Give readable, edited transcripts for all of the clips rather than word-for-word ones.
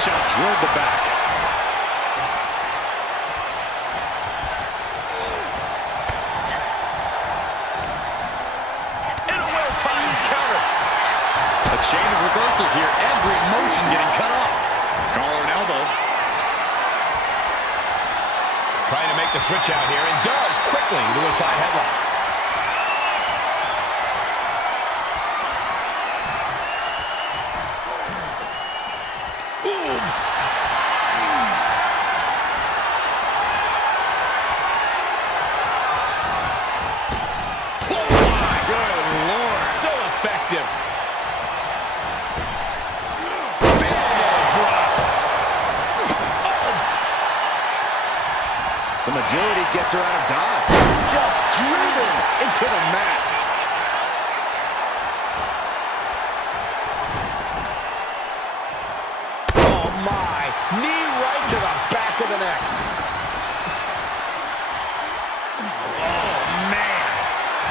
shot drilled the back. And a well-timed counter. A chain of reversals here. Every motion getting cut off. Collar and elbow. Trying to make the switch out here, and does quickly to a side headlock. Boom! Clothesline! Good Lord! So effective. Some agility gets her out of dodge. Just driven into the mat. Oh my! Knee right to the back of the neck. Oh man!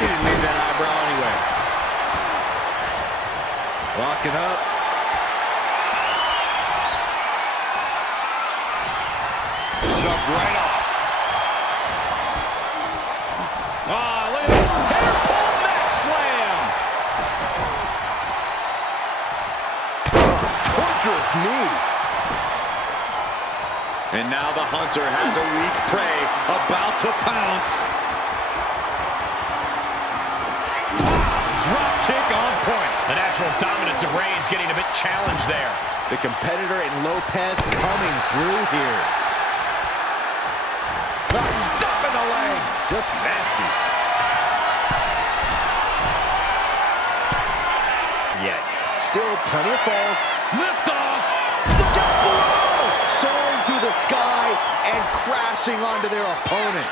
He didn't need that eyebrow anyway. Locking up. Shoved right off. Ah, look at this. Hair pull mat slam. Torturous knee. And now the hunter has a weak prey about to pounce. Drop kick on point. The natural dominance of Reigns getting a bit challenged there. The competitor in Lopez coming through here. Stop in the leg. Just nasty. Yet, still plenty of falls. Lift off. Look out below. Soaring through the sky and crashing onto their opponent.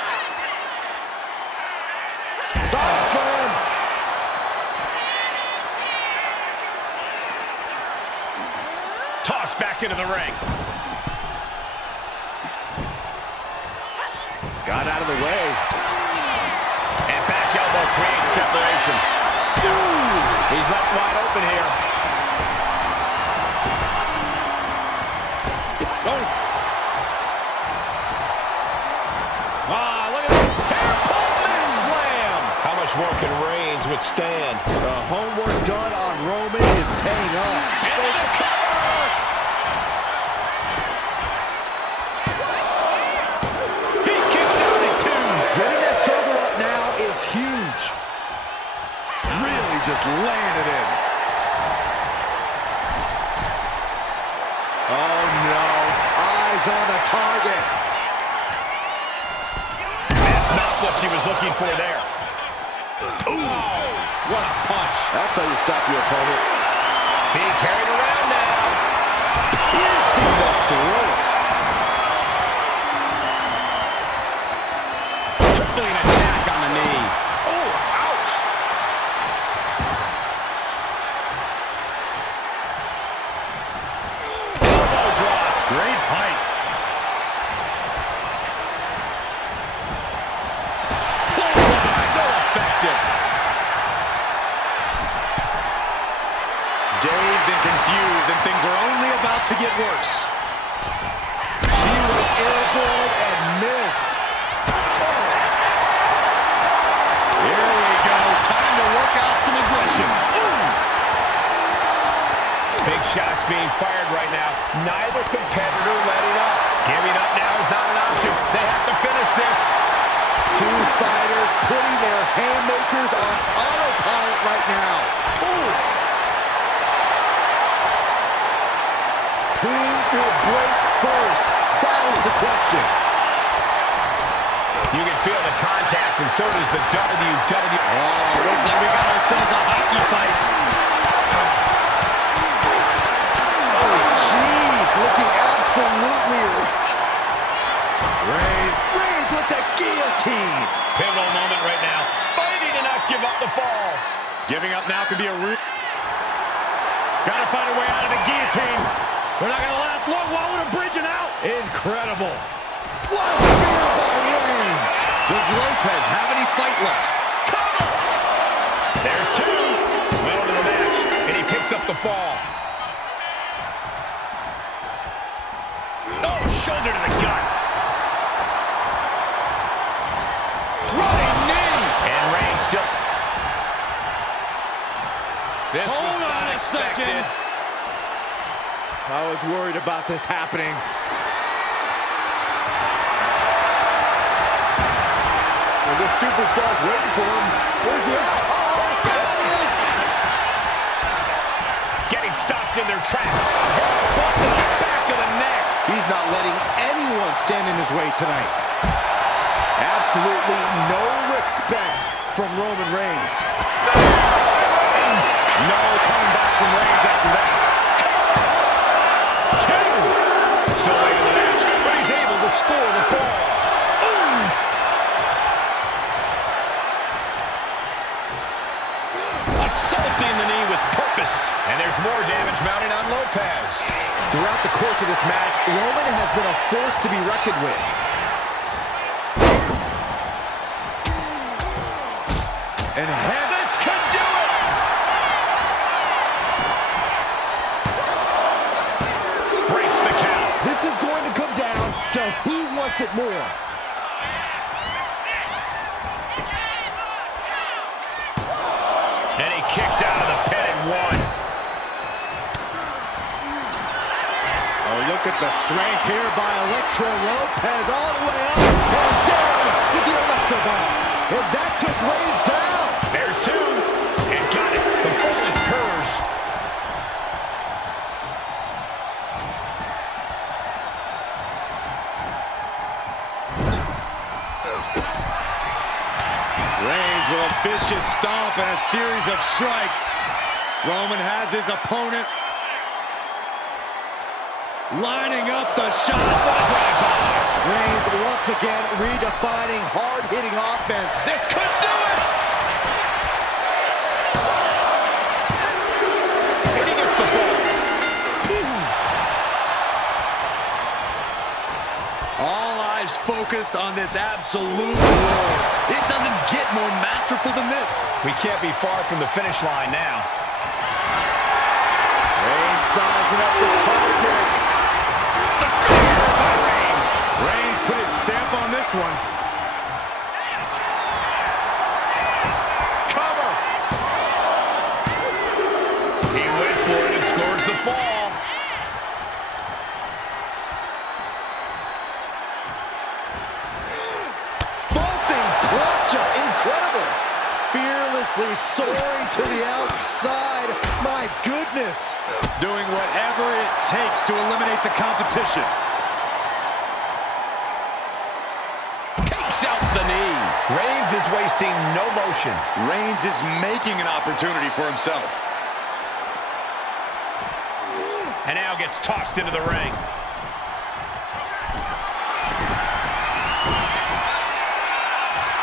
Side slam. Tossed back into the ring. Got out of the way. And back elbow creates separation. Ooh, he's left wide open here. Oh. Ah, look at this. Hair pull mat slam. How much more can Reigns withstand? The homework done on Roman is paying off. Into the cover. Getting that shoulder up now is huge. Really just landed in. Oh no, eyes on the target. That's not what she was looking for there. Ooh, what a punch. That's how you stop your opponent. Being carried around now. Piercing the throat. Tripling attack on the knee. Oh, ouch. Elbow drop. Great height. Clothesline. So effective. Dazed and confused, and things are only about to get worse. She went airborne and missed. Here we go. Time to work out some aggression. Ooh. Big shots being fired right now. Neither competitor letting up. Giving up now is not an option. They have to finish this. Two fighters putting their haymakers on autopilot right now. Ooh. Who will break first? That is the question. You can feel the contact, and so does the WWE. Oh, looks like we got ourselves a hockey fight. Oh, jeez, looking absolutely... Reigns with the guillotine. Pivotal moment right now. Fighting to not give up the fall. Giving up now could be a real... Gotta find a way out of the guillotine. They're not gonna last long. Why would a bridge out? Incredible. What a spear by Reigns. Does Lopez have any fight left? Cover! There's two. Middle of the match, and he picks up the fall. Shoulder to the gut. Running knee. And Reigns still. This Hold was on not a expected. second. I was worried about this happening. Well, this superstar's waiting for him. Where's he at? Uh-oh, there he is. Getting stopped in their tracks. Headbutt to the back of the neck. He's not letting anyone stand in his way tonight. Absolutely no respect from Roman Reigns. No coming back from Reigns after that. So late in the match, but he's able to score the fall. Ooh. Assaulting the knee with purpose. And there's more damage mounting on Lopez. Throughout the course of this match, Roman has been a force to be reckoned with. And This could do it! Breaks the count. this is going to come down to who wants it more. And he kicks out of the pin at one. Oh, look at the strength here by Electro Lopez all the way up and down with the Electro Bomb. And that took Reigns down. There's two. And got it. The fall is hers. Reigns with a vicious stomp and a series of strikes. Roman has his opponent lining up the shot. Was right by. Reigns once again redefining hard-hitting offense. This could do it! And he gets the ball. All eyes focused on this absolute war. It doesn't get more masterful than this. We can't be far from the finish line now. Reigns sizing up the target. The spear by Reigns. Reigns put his stamp on this one. Cover. He went for it and scores the fall. Vaulting plancha, incredible. Fearlessly soaring to the outside. My goodness. Doing whatever it takes to eliminate the competition. Takes out the knee. Reigns is wasting no motion. Reigns is making an opportunity for himself. And now gets tossed into the ring.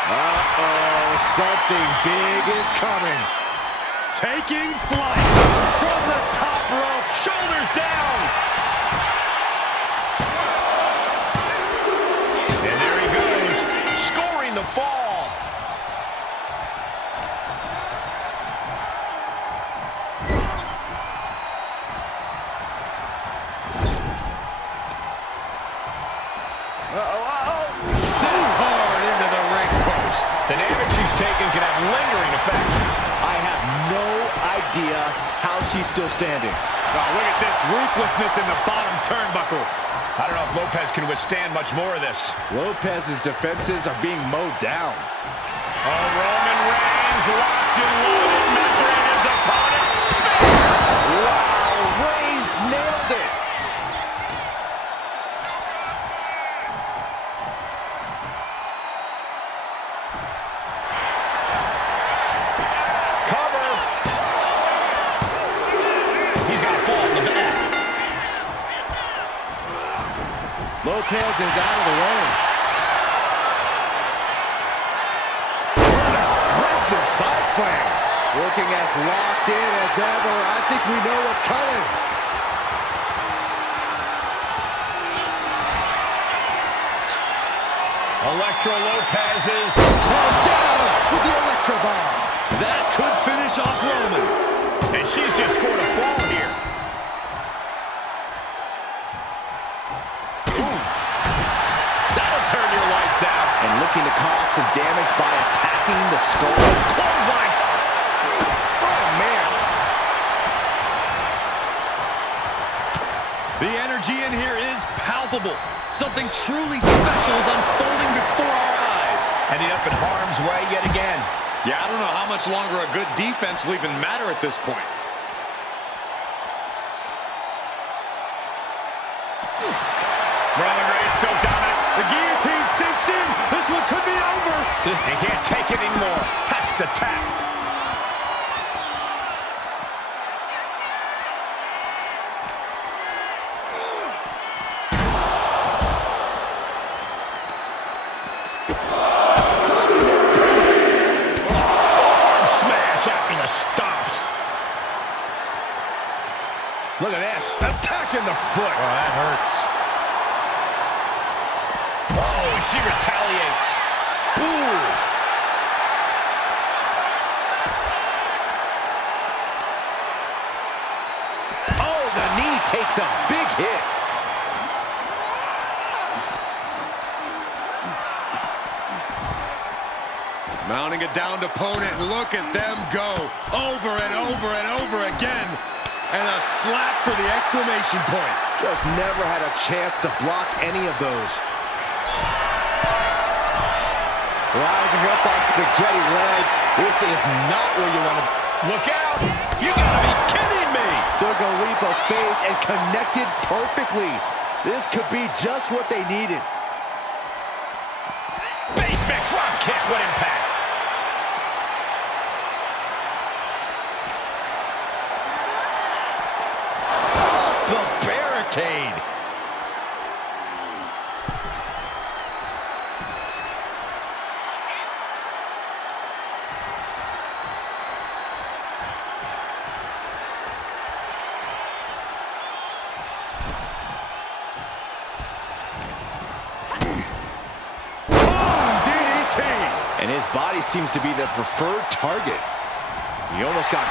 Uh-oh, something big is coming. Taking flight from the top rope, shoulders down. And there he goes, scoring the fall. Sent hard into the ring post. The damage she's taken can have lingering effects. I have no idea how she's still standing. Oh, look at this ruthlessness in the bottom turnbuckle. I don't know if Lopez can withstand much more of this. Lopez's defenses are being mowed down. Oh, Roman Reigns locked and loaded, measuring his opponent. Wow, Reigns nailed it. Cover. He's got a fall in the back. Lopez is out of the ring. Aggressive side slam. Looking as locked in as ever. I think we know what's coming. Electro Lopez is Down with the Electro Bomb. That could finish off Roman. and she's just scored a fall here. Ooh. looking to cause some damage by attacking the skull. Clothesline. Oh, man. The energy in here is palpable. Something truly special is unfolding before our eyes. Ending up in harm's way yet again. Yeah, I don't know how much longer a good defense will even matter at this point. Roman Reigns so dominant. The guillotine cinched in. This one could be over. He can't take it anymore. Has to tap. Look at this. Attacking the foot. Oh, that hurts. Oh, she retaliates. Ooh. Oh, the knee takes a big hit. Mounting a downed opponent. Look at them go. Over and over and over again. And a slap for the exclamation point. Just never had a chance to block any of those. Rising up on spaghetti legs. This is not where you want to... Look out! You gotta be kidding me! Took a leap of faith and connected perfectly. This could be just what they needed. Basement drop kick, what impact! The barricade. And his body seems to be the preferred target. He almost got...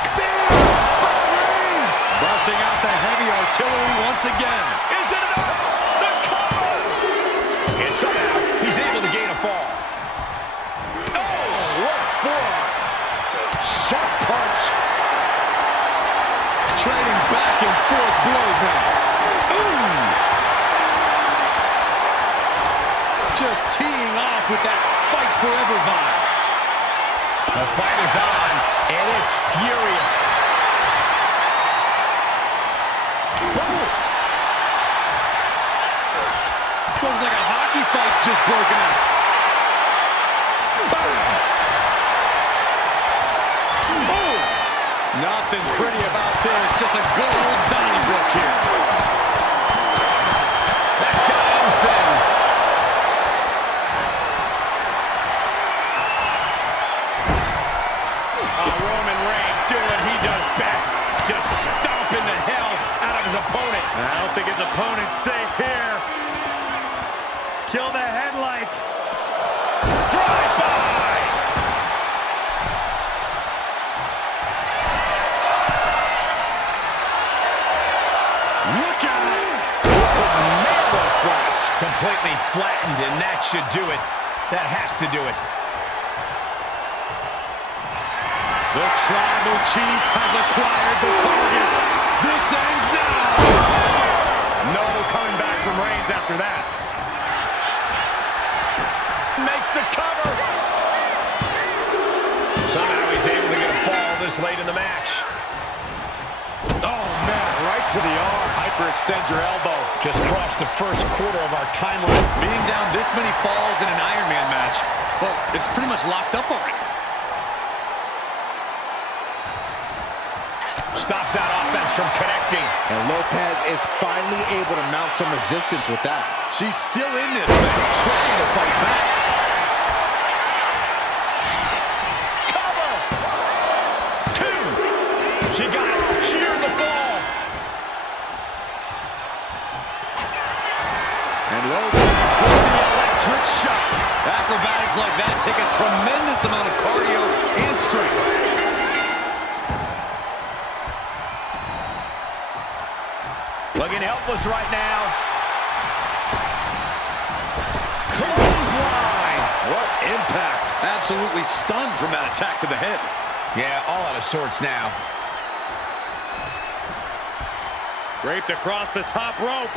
Busting out the heavy artillery once again. Is it enough? The cover! And somehow, he's able to gain a fall. Oh, what a forearm. Sharp punch. Trading back and forth blows now. Ooh! Just teeing off with that fight forever vibe. The fight is on, and it's furious. Looks like a hockey fight's just broken out. Oh! Nothing pretty about this. Just a good old Donnybrook here. That shot ends things. Roman Reigns doing what he does best. Just stomping the hell out of his opponent. I don't think his opponent's safe here. Kill the headlights. Drive-by! Look out! Mammoth splash. Completely flattened, and that should do it. That has to do it. The tribal chief has acquired the target. This ends now. No coming back from Reigns after that. Makes the cover. Somehow he's able to get a fall this late in the match. Oh, man, right to the arm. Hyperextend your elbow. Just crossed the first quarter of our time limit. Being down this many falls in an Iron Man match, well, it's pretty much locked up already. Stops that offense from connecting. And Lopez is finally able to mount some resistance with that. She's still in this thing, trying to fight back. Cover! Two! She got it. Sheared the fall. And Lopez with the electric shock. Acrobatics like that take a tremendous amount of cardio and strength. Looking helpless right now. Clothesline. What absolutely stunned from that attack to the head. Yeah, all out of sorts now. Draped across the top rope.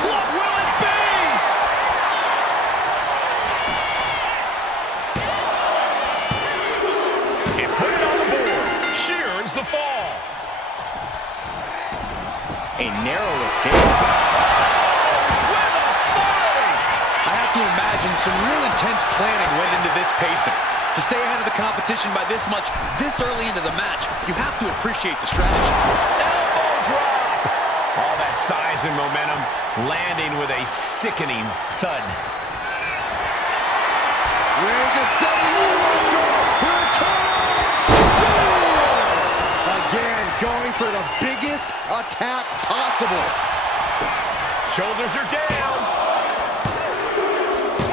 What will it be? And put it on the board. Sheer earns the fall. A narrow escape. With authority. I have to imagine some real intense planning went into this pacing. To stay ahead of the competition by this much, this early into the match, you have to appreciate the strategy. Elbow drop. All that size and momentum landing with a sickening thud. Ready to set it up. Here it comes. Again, going for the biggest attack possible. Shoulders are down.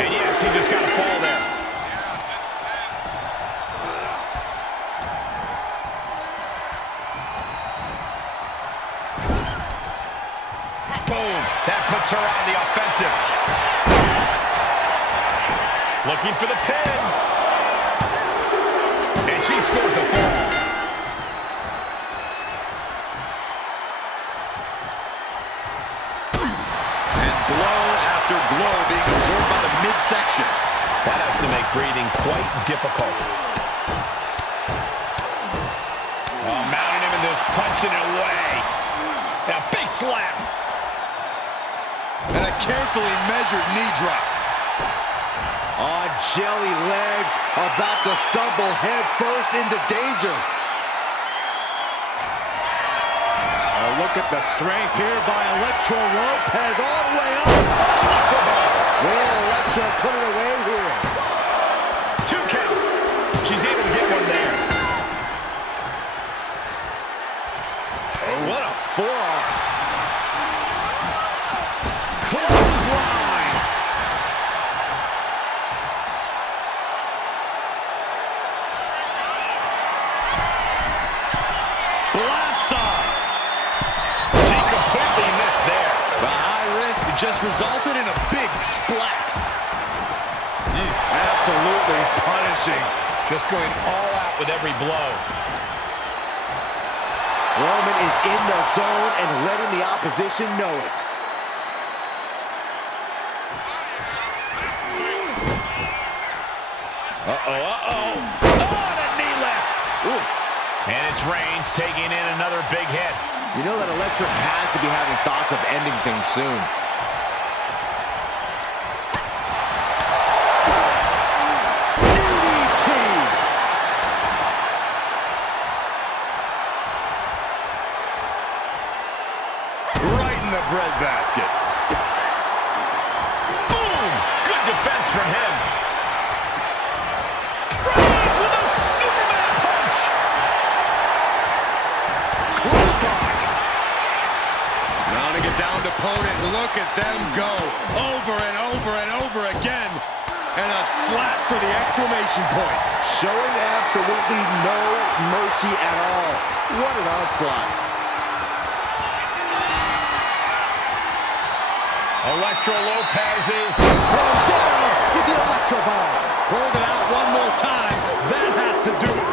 And yes, he just got a fall there. Boom. That puts her on the offensive. Looking for the pin. And she scores the fall. And blow after blow being absorbed by the midsection. That has to make breathing quite difficult. Oh, mounting him and just punching it away. And a big slap. And a carefully measured knee drop. On jelly legs, about to stumble head first into danger. Oh, look at the strength here by Electro Lopez all the way up. Will Electra put it away here? 2 count. She's able to get one there. Oh, what a forearm. Clothesline. Blast off. She completely missed there. The high risk just resulted in a big splat. Absolutely punishing. Just going all out with every blow. Roman is in the zone and letting the opposition know it. Oh, the knee lift. Ooh. And it's Reigns taking in another big hit. You know that Electra has to be having thoughts of ending things soon. DDT! Right in the breadbasket. Boom! Good defense from him. Reigns with a Superman punch. Mounting a downed opponent. Look at them go over and over and over again. And a slap for the exclamation point. Showing absolutely no mercy at all. What an onslaught. Electro Lopez is And down with the Electro ball. Hold it out one more time. That has to do it.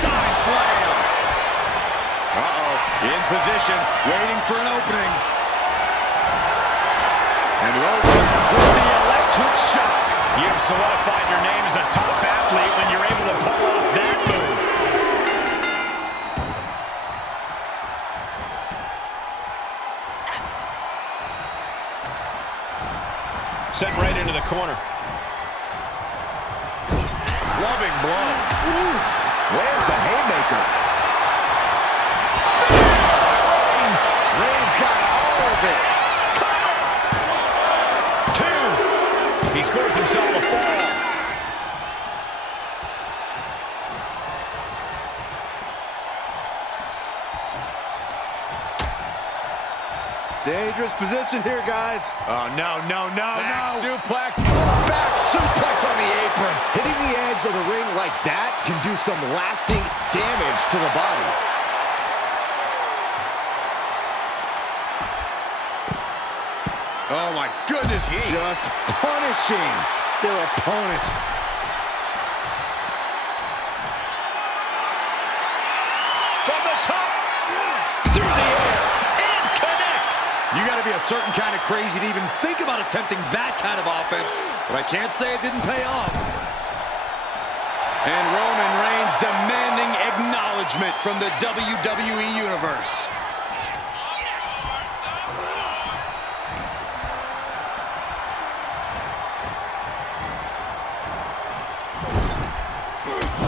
Side slam. Uh-oh. In position. Waiting for an opening. And Lopez with the electric shock. You've solidified your name as a top athlete when you're able to pull off that move. Sent right into the corner. Loving blow. Oof. Lands the haymaker. Reigns got all of it. He scores himself a fall. Dangerous position here, guys. Oh, no. Back suplex. Back suplex on the apron. Hitting the edge of the ring like that can do some lasting damage to the body. Oh, my goodness. Just punishing their opponent. From the top, through the air, and connects. You got to be a certain kind of crazy to even think about attempting that kind of offense, but I can't say it didn't pay off. And Roman Reigns demanding acknowledgement from the WWE Universe.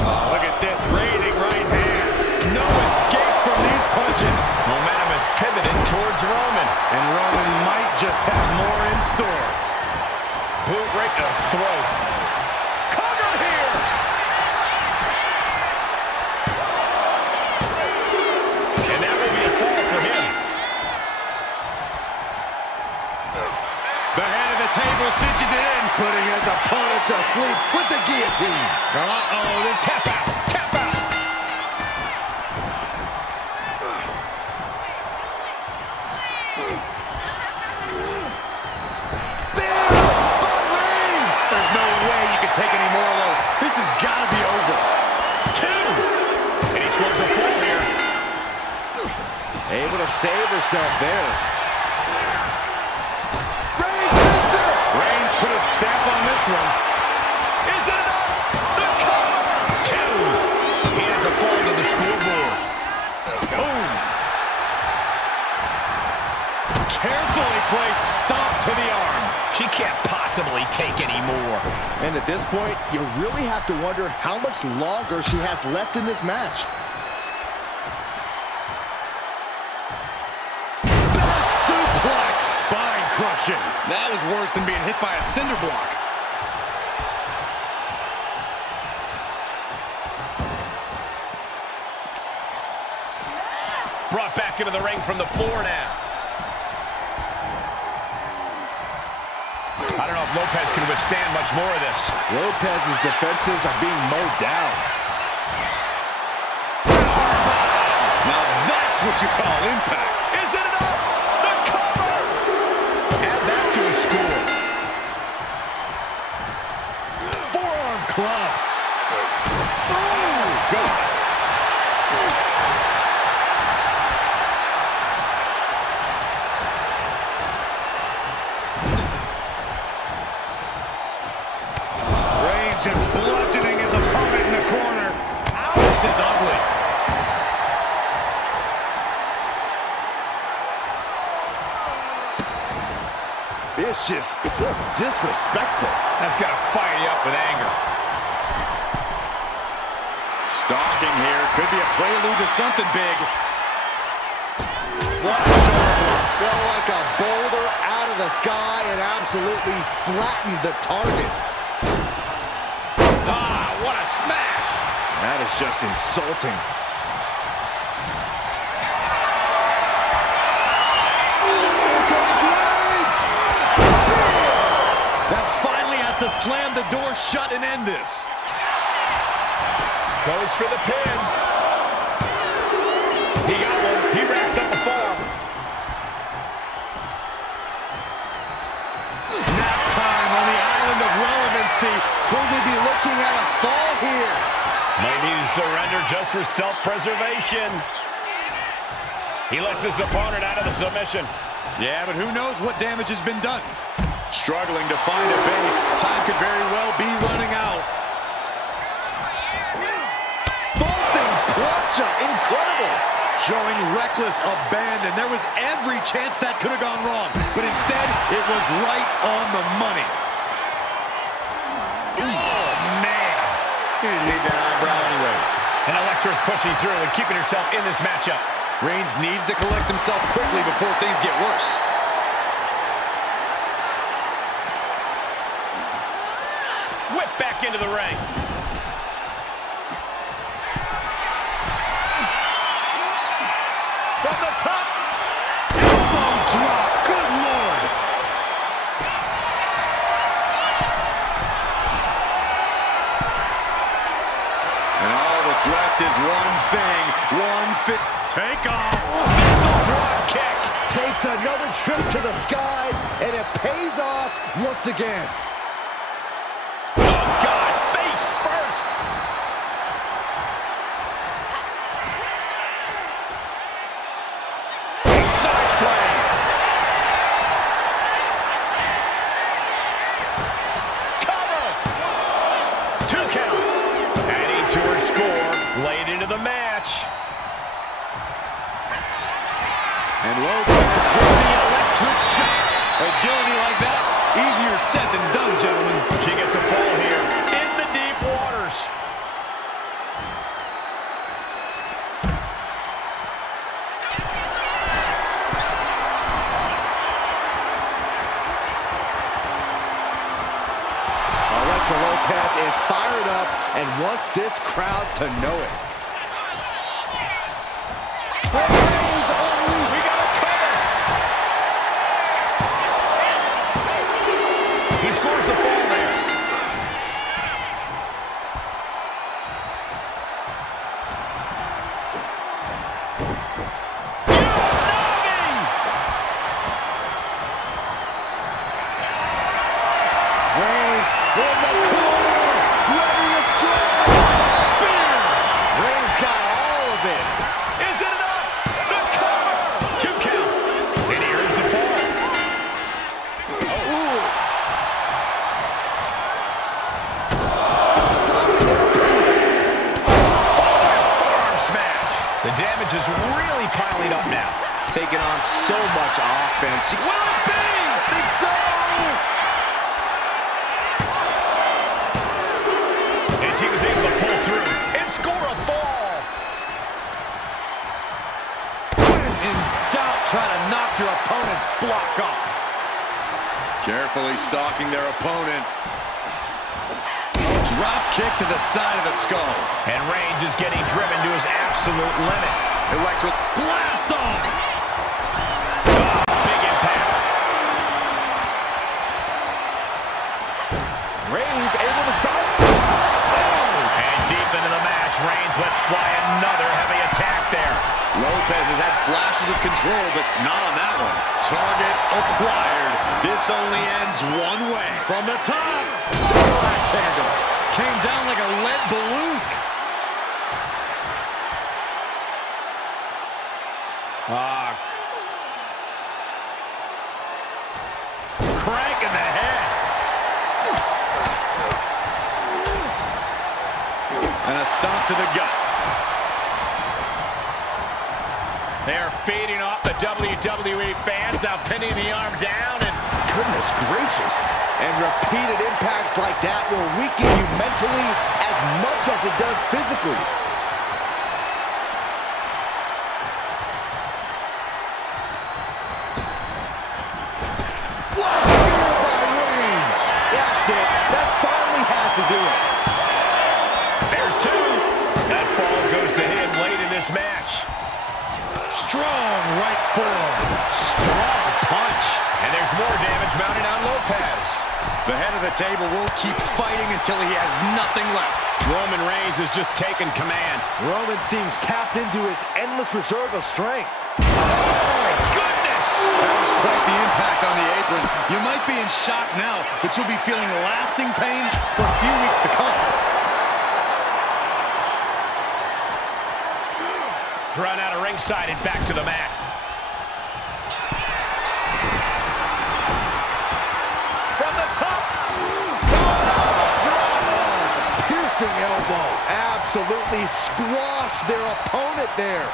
Oh, look at this, raining right hands. No escape from these punches. Momentum is pivoted towards Roman. And Roman might just have more in store. Boot right to the throat. Cover here! And that will be a fall for him. The head of the table cinches it in. Putting his opponent to sleep with the guillotine. Uh-oh, this Tap out. Tap out. There's no way you can take any more of those. This has got to be over. 2. And he scores a fall here. Able to save herself there. Reigns put a stamp on this one. Is it enough? The cover. 2. He has a fall to the scoreboard. Boom. Carefully placed stomp to the arm. She can't possibly take any more. And at this point, you really have to wonder how much longer she has left in this match. Back suplex. Spine crushing. That was worse than being hit by a cinder block. Brought back into the ring from the floor now. I don't know if Lopez can withstand much more of this. Lopez's defenses are being mowed down. Now that's what you call impact. Is it enough? The cover! Add that to his score. Forearm club. Oh, God. Reigns just bludgeoning his opponent in the corner. Ouch. This is ugly. Vicious, just disrespectful. That's got to fire you up with anger. Stalking here. Could be a prelude to something big. What a shoulder blow. Fell like a boulder out of the sky and absolutely flattened the target. Ah, what a smash! That is just insulting. That finally has to slam the door shut and end this. Goes for the pin. He got one. He racks up a fall. Nap time on the island of relevancy. Could we be looking at a fall here? Might need to surrender just for self-preservation. He lets his opponent out of the submission. Yeah, but who knows what damage has been done. Struggling to find a base. Time could very well be running out. Vaulting plancha, incredible. Showing reckless abandon. There was every chance that could have gone wrong, but instead, it was right on the money. Oh, man. He didn't need that eyebrow anyway. And Elektra's pushing through and keeping herself in this matchup. Reigns needs to collect himself quickly before things get worse. Whip back into the ring. From the top. Elbow drop. Good Lord. And all that's left is one thing. Take off. Missile drop kick. takes another trip to the skies, and it pays off once again. Oh, God, face first. Side slam. Cover. 2 count. Adding to her score late into the match. And Lopez with the electric shock. Agility like that, easier said than done, gentlemen. She gets a fall here in the deep waters. Elektra Lopez is fired up and wants this crowd to know it. We got a cover. He scores the fall there. Reigns in the corner, ready to strike. Spear! Reigns got all of it. Is it enough? The cover! 2 count. And here's the fall. Stopping their opponent. Forearm smash. The damage is really piling up now. Taking on so much offense. Will it be? I think so. And she was able to pull through and score a fall. When in doubt, try to knock your opponent's block off. Carefully stalking their opponent. Drop kick to the side of the skull. And Reigns is getting driven to his absolute limit. Electric blast off. Big impact. Reigns able to sidestep. And deep into the match, Reigns lets fly another heavy attack there. Lopez has had flashes of control, but not on that one. Target acquired. This only ends one way. From the top. Double axe handle. Came down like a lead balloon. Crank in the head. And a stomp to the gut. They are feeding off the WWE fans, now pinning the arm down, and Goodness gracious. And repeated impacts like that will weaken you mentally as much as it does physically. What a spear by Reigns. That's it. That finally has to do it. there's 2. That fall goes to him late in this match. Strong right forearm. Strong punch. And there's more damage mounting on Lopez. The head of the table will keep fighting until he has nothing left. Roman Reigns has just taken command. Roman seems tapped into his endless reserve of strength. Goodness! That was quite the impact on the apron. You might be in shock now, but you'll be feeling lasting pain for a few weeks to come. Thrown out of ringside and back to the mat. From the top. Piercing elbow. Absolutely squashed their opponent there.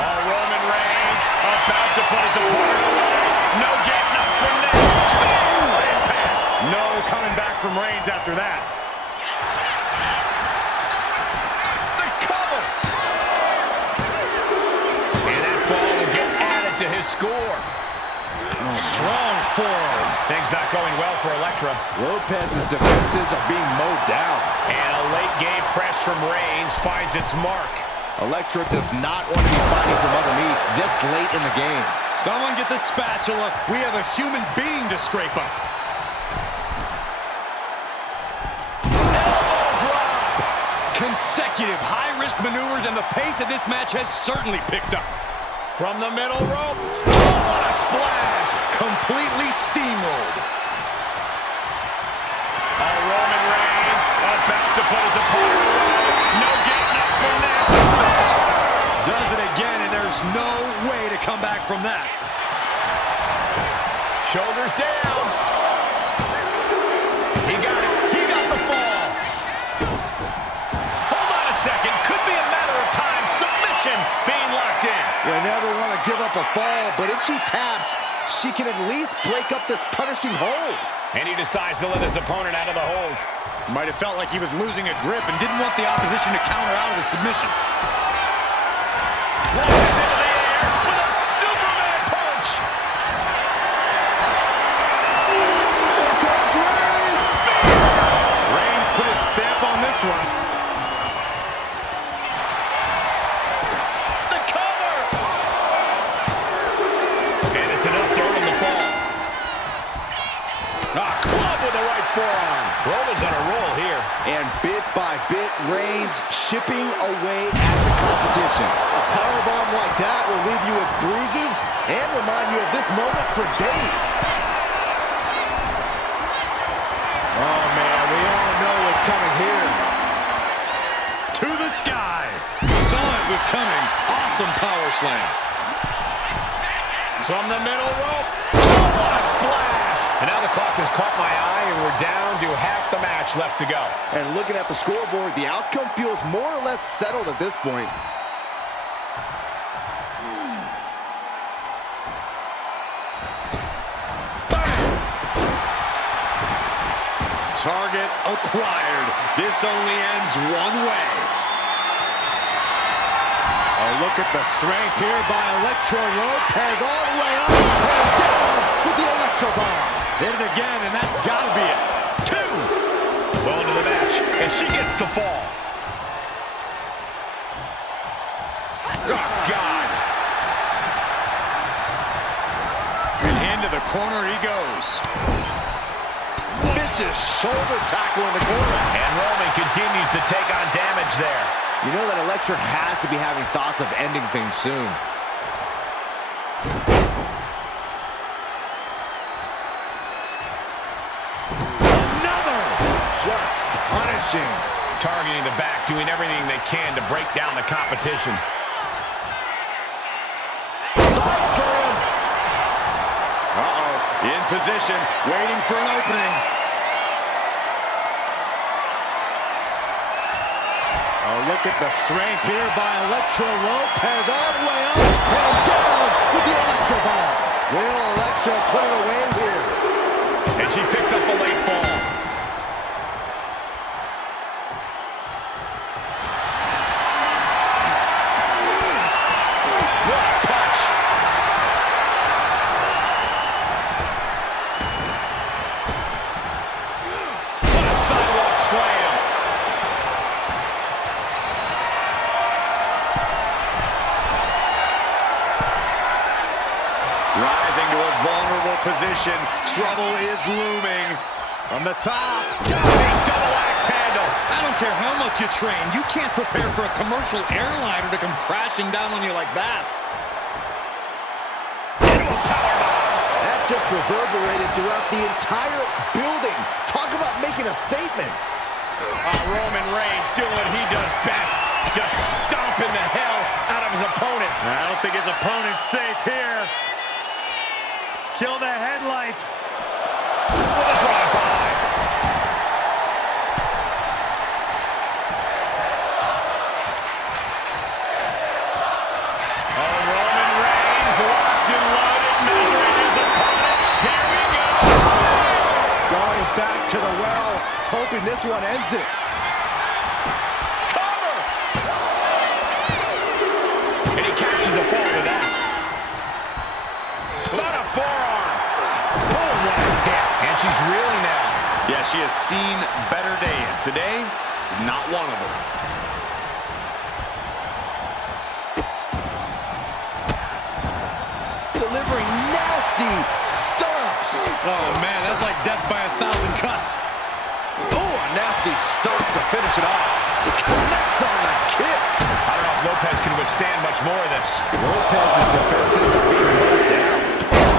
Roman Reigns about to put his opponent away. No getting up from this. Impact. No coming back from Reigns after that. The cover. And that fall will get added to his score. Strong forearm. Things not going well for Elektra. Lopez's defenses are being mowed down. And a late game press from Reigns finds its mark. Elektra does not want to be fighting from underneath this late in the game. Someone get the spatula. We have a human being to scrape up. Elbow drop. Consecutive high-risk maneuvers, and the pace of this match has certainly picked up. From the middle rope. Oh, what a splash. Completely steamrolled. Roman Reigns about to put his opponent away. No getting up from this. Does it again, and there's no way to come back from that. Shoulders down. He got it. He got the fall. Hold on a second. Could be a matter of time. Submission being locked in. You never want to give up a fall, but if she taps, she can at least break up this punishing hold. And he decides to let his opponent out of the hold. Might have felt like he was losing a grip and didn't want the opposition to counter out of the submission. Launches into the air with a Superman punch. Here comes Reigns. Reigns put his stamp on this one. The cover. And it's an Upto on the fall. Club with the right forearm. Roman's on a roll here. And bit by bit, Reigns chipping away at the competition. A powerbomb like that will leave you with bruises and remind you of this moment for days. Oh, man, we all know what's coming here. To the sky. Saw it was coming. Awesome power slam. From the middle rope. Oh, what a splash. And now the clock has caught my eye, and we're down to half the match left to go. And looking at the scoreboard, the outcome feels more or less settled at this point. Target acquired. This only ends one way. Oh, look at the strength here by Electro Lopez all the way up and down with the Electro Bomb. Hit it again, and that's got to be it. 2. Well into the match, and she gets the fall. Oh, God. And into the corner he goes. Vicious shoulder tackle in the corner. And Roman continues to take on damage there. You know that Electra has to be having thoughts of ending things soon. Another! Just punishing. Targeting the back, doing everything they can to break down the competition. Side slam. Uh-oh, in position, waiting for an opening. Oh, look at the strength here by Electro Lopez all the way up and down with the Electro Bomb. Will Electra put it away here? And she picks up a late fall. What a punch. What a sidewalk slam. Rising to a vulnerable position. Trouble is looming. From the top. Diving double axe handle. I don't care how much you train. You can't prepare for a commercial airliner to come crashing down on you like that. Into a powerbomb. That just reverberated throughout the entire building. Talk about making a statement. Roman Reigns doing what he does best. Just stomping the hell out of his opponent. I don't think his opponent's safe here. Kill the headlights. With a drive-by. Roman Reigns locked and loaded, measuring his opponent. Here we go. Going back to the well, hoping this one ends it. Cover. And he catches a fall with that. Not a forearm. Oh, what a hit. And she's reeling now. Yeah, she has seen better days. Today, not one of them. Delivering nasty stomps. Oh, man, that's like death by 1,000 cuts. Oh, a nasty stomp to finish it off. Connects on the kick. I don't know if Lopez can withstand much more of this. Lopez's defenses are being moved down. And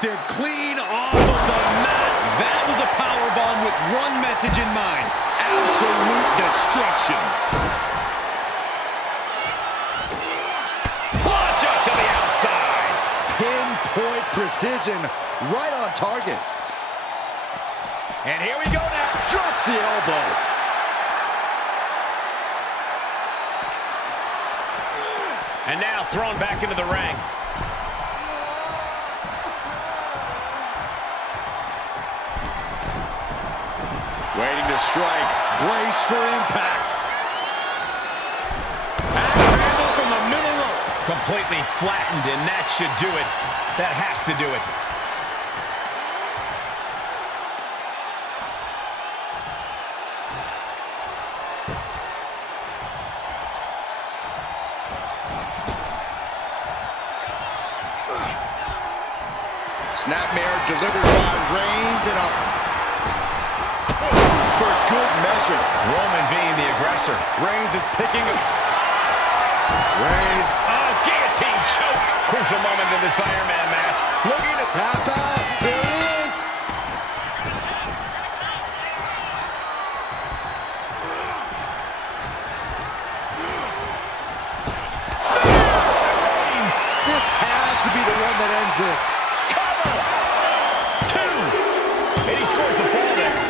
lifted clean off of the mat. That was a powerbomb with one message in mind: absolute destruction. Launch up to the outside. Pinpoint precision, right on target. And here we go now. Drops the elbow. And now thrown back into the ring. Waiting to strike. Brace for impact. Axe handle from the middle rope. Completely flattened, and that should do it. That has to do it. Snapmare delivered by Reigns and up for good measure. Roman being the aggressor. Reigns is picking up. Reigns. Oh, guillotine choke. Crucial moment in this Iron Man match. Looking to tap out. There it is. Reigns. This has to be the one that ends this. Cover. 2. And he scores the fall there.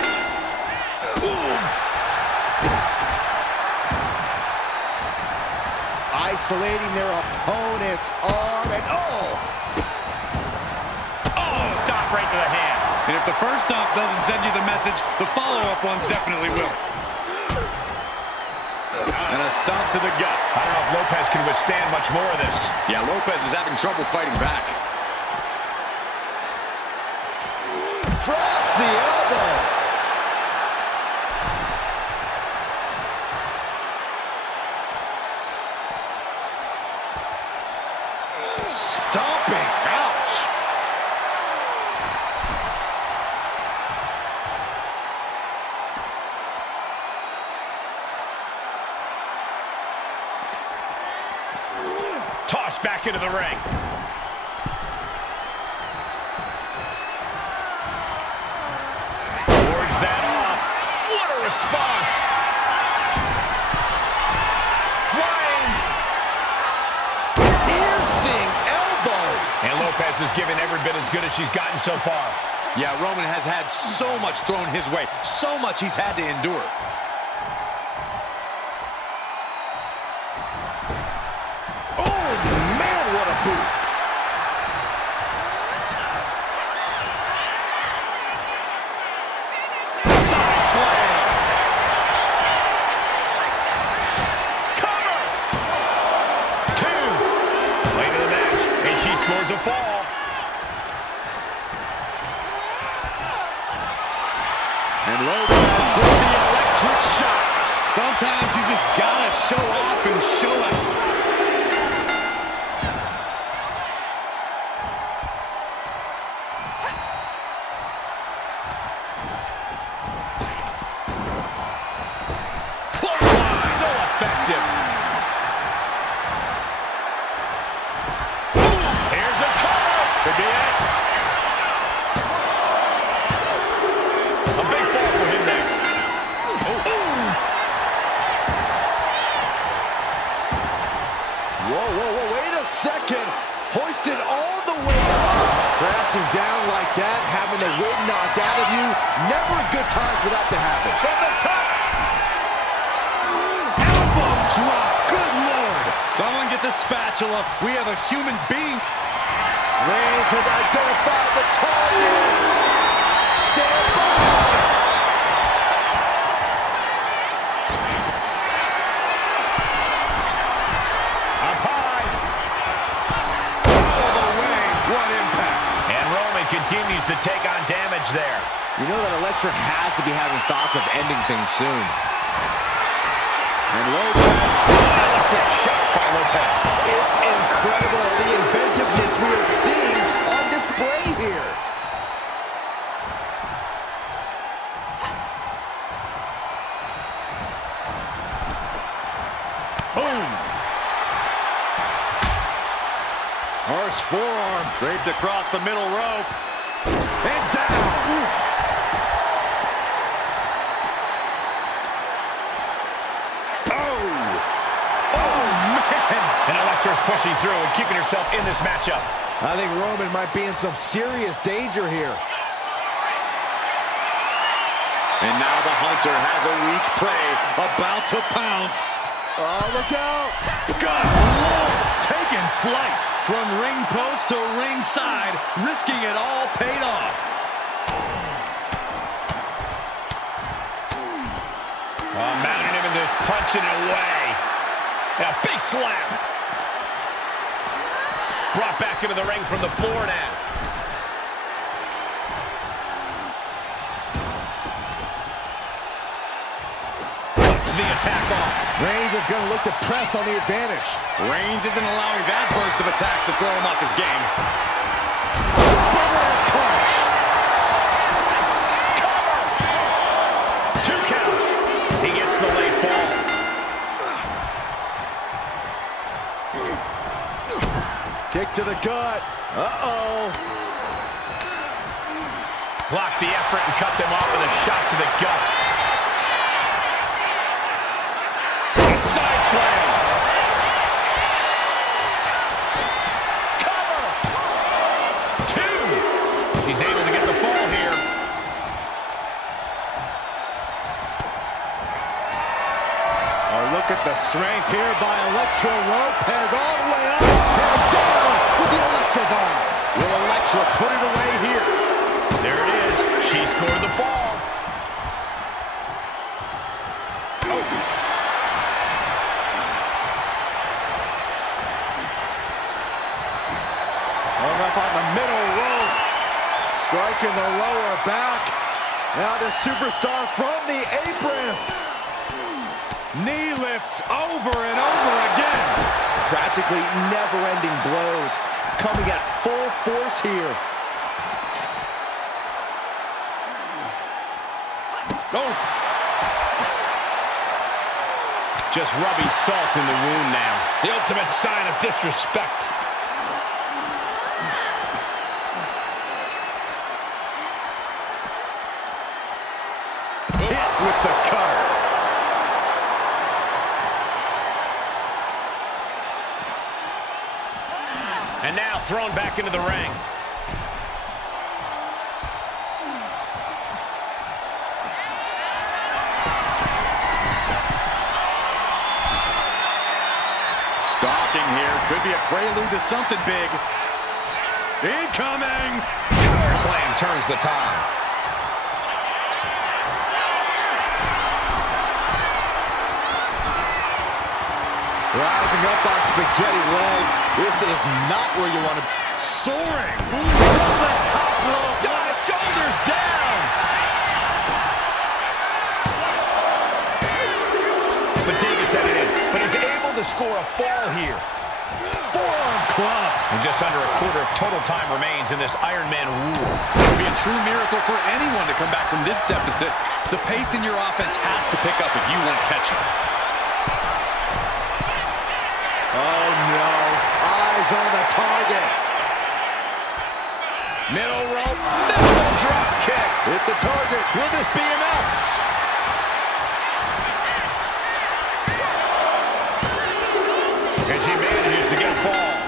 Isolating their opponent's arm and Oh, stop right to the hand. And if the first stomp doesn't send you the message, the follow-up ones definitely will. And a stomp to the gut. I don't know if Lopez can withstand much more of this. Yeah, Lopez is having trouble fighting back. drops the elbow. Stomping. Ouch. Tossed back into the ring. Wards that off. What a response. Flying. Piercing elbow. And Lopez is giving every bit as good as she's gotten so far. Yeah, Roman has had so much thrown his way, so much he's had to endure. Oh, man, what a boot. Side slam. Cover. 2. Late in the match, and she scores a fall. And Lopez with the electric shock. Sometimes you just gotta show off and show out. Clothesline. So effective. Here's a cover. Could be it. A big fall for him there. Whoa, whoa, whoa, wait a second. Hoisted all the way up. Crashing down like that, having the wind knocked out of you. Never a good time for that to happen. From the top. Elbow drop, good lord. Someone get the spatula. We have a human being. Reigns has identified the target. Stand by. Up high. All the way. What impact. And Roman continues to take on damage there. You know that Electra has to be having thoughts of ending things soon. And Lopez. Electric shot by Lopez. It's incredible the inventiveness we are seeing on display here. Boom. Our forearm. Draped across the middle rope. And down. Oof. And Electra's pushing through and keeping herself in this matchup. I think Roman might be in some serious danger here. And now the Hunter has a weak prey about to pounce. Oh, look out. Good Lord! Taking flight from ring post to ringside, risking it all paid off. Mounting him and just punching it away. And a big slap. Brought back into the ring from the floor now. Cuts the attack off. Reigns is going to look to press on the advantage. Reigns isn't allowing that burst of attacks to throw him off his game. Superman punch. Cover! 2 count. He gets the late fall. Kick to the gut. Uh-oh. Blocked the effort and cut them off with a shot to the gut. Side slam. Cover. 2. He's able to get the fall here. Oh, look at the strength here by Electra Lopez. All the way up and down with the Electra bar. Will Electra put it away here? There it is. She scored the fall. Oh. Up on the middle rope. Striking the lower back. Now the superstar from the apron. Knee lifts over and over again. Practically never-ending blows. Coming at full force here. Oh. Just rubbing salt in the wound now. The ultimate sign of disrespect. Hit with the cutter. And now thrown back into the ring. Stalking here. Could be a prelude to something big. Incoming. Power slam turns the tide. Rising up on spaghetti legs. This is not where you want to be. Soaring. From the top rope. Dive shoulders down. Fatigue is setting in, but he's able to score a fall here. Forearm club. And just under a quarter of total time remains in this Iron Man rule. It would be a true miracle for anyone to come back from this deficit. The pace in your offense has to pick up if you want to catch it. Oh, no. Eyes on the target. Middle rope. Missile drop kick. Hit the target. Will this be enough? And she manages to get a fall.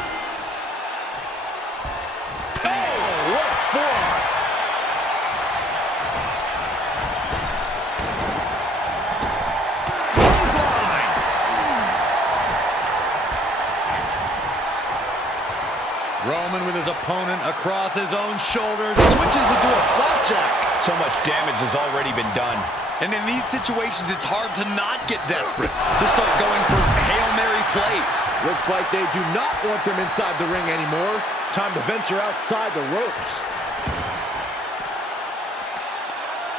Oh, what a forearm. Clothesline. Roman with his opponent across his own shoulders switches into a flapjack. So much damage has already been done. And in these situations, it's hard to not get desperate, to start going for Hail Mary plays. Looks like they do not want them inside the ring anymore. Time to venture outside the ropes.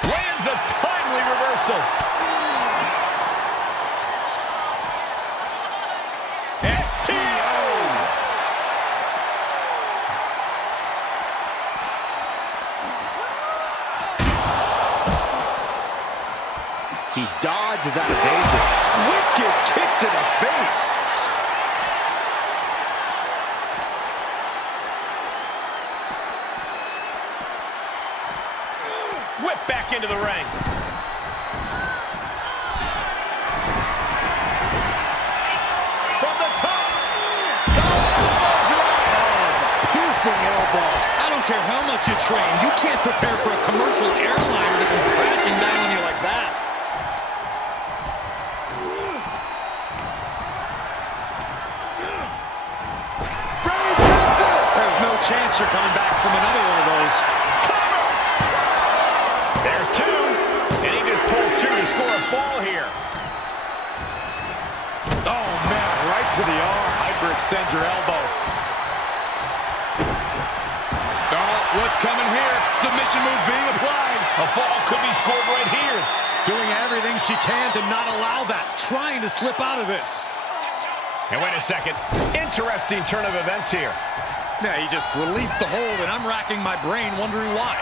Lands a timely reversal. STO. He dodges out of danger. Wicked kick to the face. back into the ring. From the top. Piercing elbow. I don't care how much you train. You can't prepare for a commercial airliner to come crashing down on you like that. There's no chance you're coming back from another one of those. There's two. And he just pulled through to score a fall here. Oh, man, right to the arm. Hyperextend your elbow. Oh, what's coming here? Submission move being applied. A fall could be scored right here. Doing everything she can to not allow that. Trying to slip out of this. And wait a second. Interesting turn of events here. Yeah, he just released the hold, and I'm racking my brain wondering why.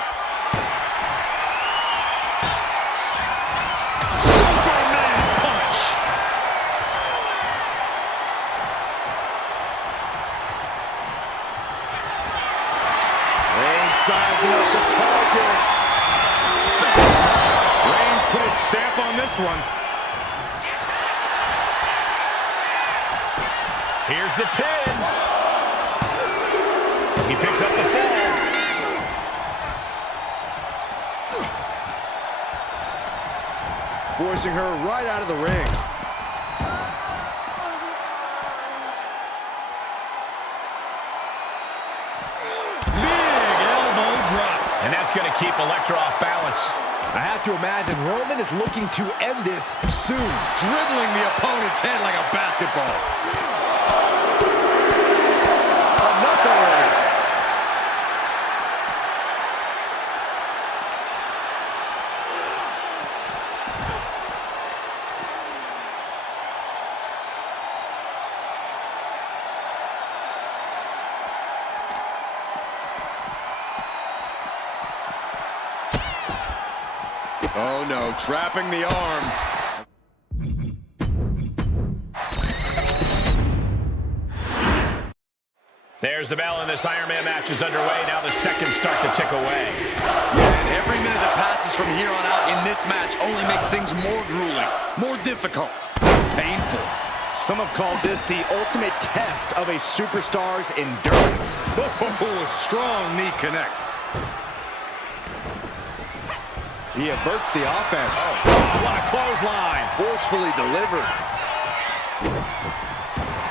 Superman punch! Reigns sizing up the target. Reigns put his stamp on this one. Here's the pin. He picks up the fall. Forcing her right out of the ring. Big elbow drop. And that's going to keep Elektra off balance. I have to imagine Roman is looking to end this soon. Dribbling the opponent's head like a basketball. Enough already. Oh no, trapping the arm. There's the bell, and this Iron Man match is underway. Now the seconds start to tick away. And every minute that passes from here on out in this match only makes things more grueling, more difficult, painful. Some have called this the ultimate test of a superstar's endurance. Oh, strong knee connects. He averts the offense. Oh, what a clothesline. Forcefully delivered.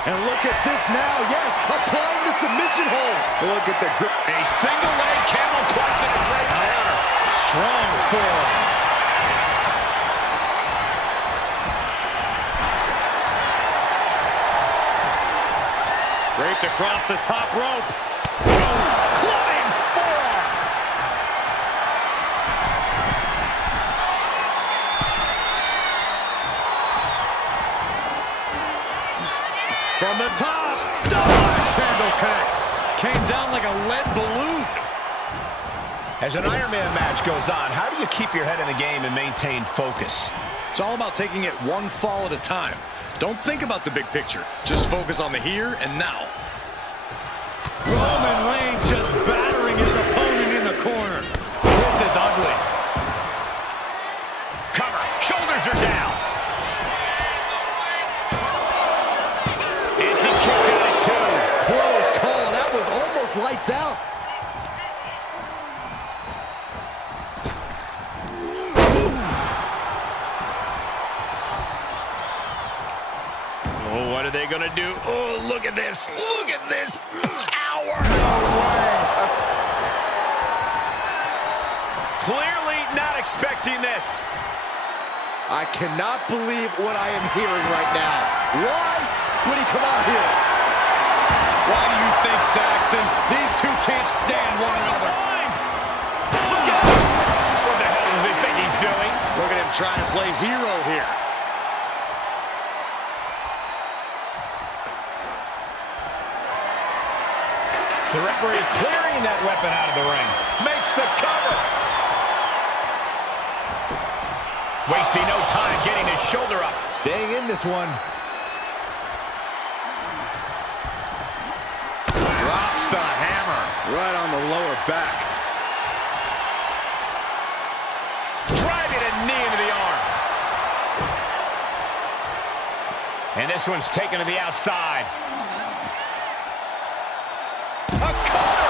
And look at this now. Yes, applying the submission hold. Look at the grip. A single leg camel clutch and a great counter. Strong forearm. Draped across the top rope. Clubbing forearm. From the top, Axe handle connects. Came down like a lead balloon. As an Iron Man match goes on, how do you keep your head in the game and maintain focus? It's all about taking it one fall at a time. Don't think about the big picture. Just focus on the here and now. Roman Reigns just battering his opponent in the corner. This is ugly. Cover. Shoulders are down. And she kicks out at two. Close call. That was almost lights out. Oh, what are they going to do? Oh, look at this. Look at this. Hour. Clearly not expecting this. I cannot believe what I am hearing right now. Why would he come out here? Why do you think, Saxton? These two can't stand one another. Look at this. What the hell does he think he's doing? Look at him trying to play hero here. The referee clearing that weapon out of the ring. Makes the cover. Wasting no time getting his shoulder up. Staying in this one. Drops the hammer. Right on the lower back. And this one's taken to the outside. A cutter!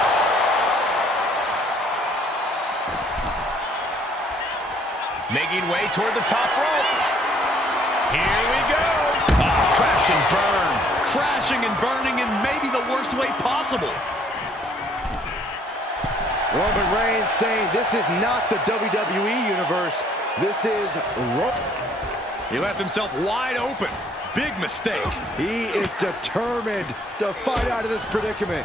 Making way toward the top rope. Here we go. Oh, crash and burn. Crashing and burning in maybe the worst way possible. Roman Reigns saying this is not the WWE Universe. This is He left himself wide open. Big mistake. He is determined to fight out of this predicament.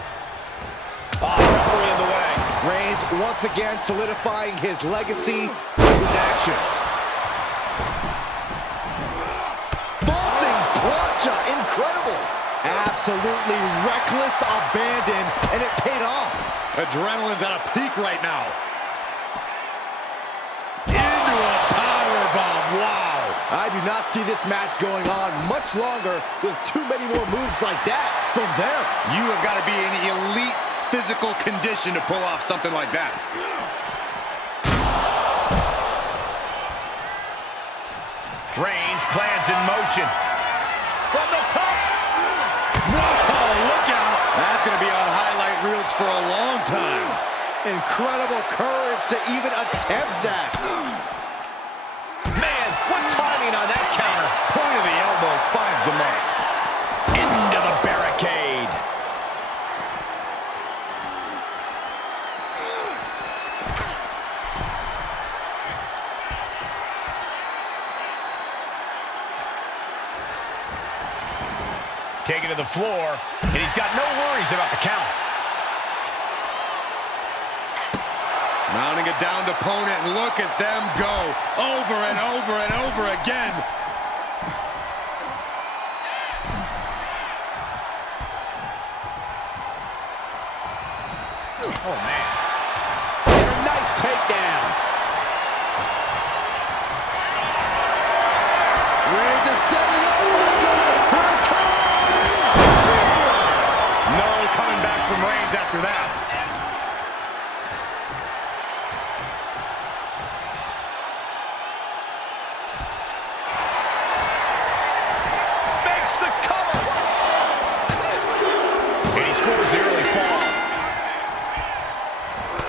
Oh, referee in the way. Reigns once again solidifying his legacy with his actions. Vaulting plancha, incredible. Absolutely reckless abandon, and it paid off. Adrenaline's at a peak right now. Into a powerbomb, wow. I do not see this match going on much longer with too many more moves like that from them. You have got to be in elite physical condition to pull off something like that. Reigns plans in motion. From the top. Whoa, look out. That's going to be on highlight reels for a long time. Incredible courage to even attempt that. Man, what timing on that counter. Point of the elbow finds the mark. Into the barricade. Taken to the floor, and he's got no worries about the count. Mounting a downed opponent, and look at them go over and over and over again. Oh, man. And a nice takedown. Reigns is setting up. Here it comes. No coming back from Reigns after that. Makes the cover. And he scores the early fall.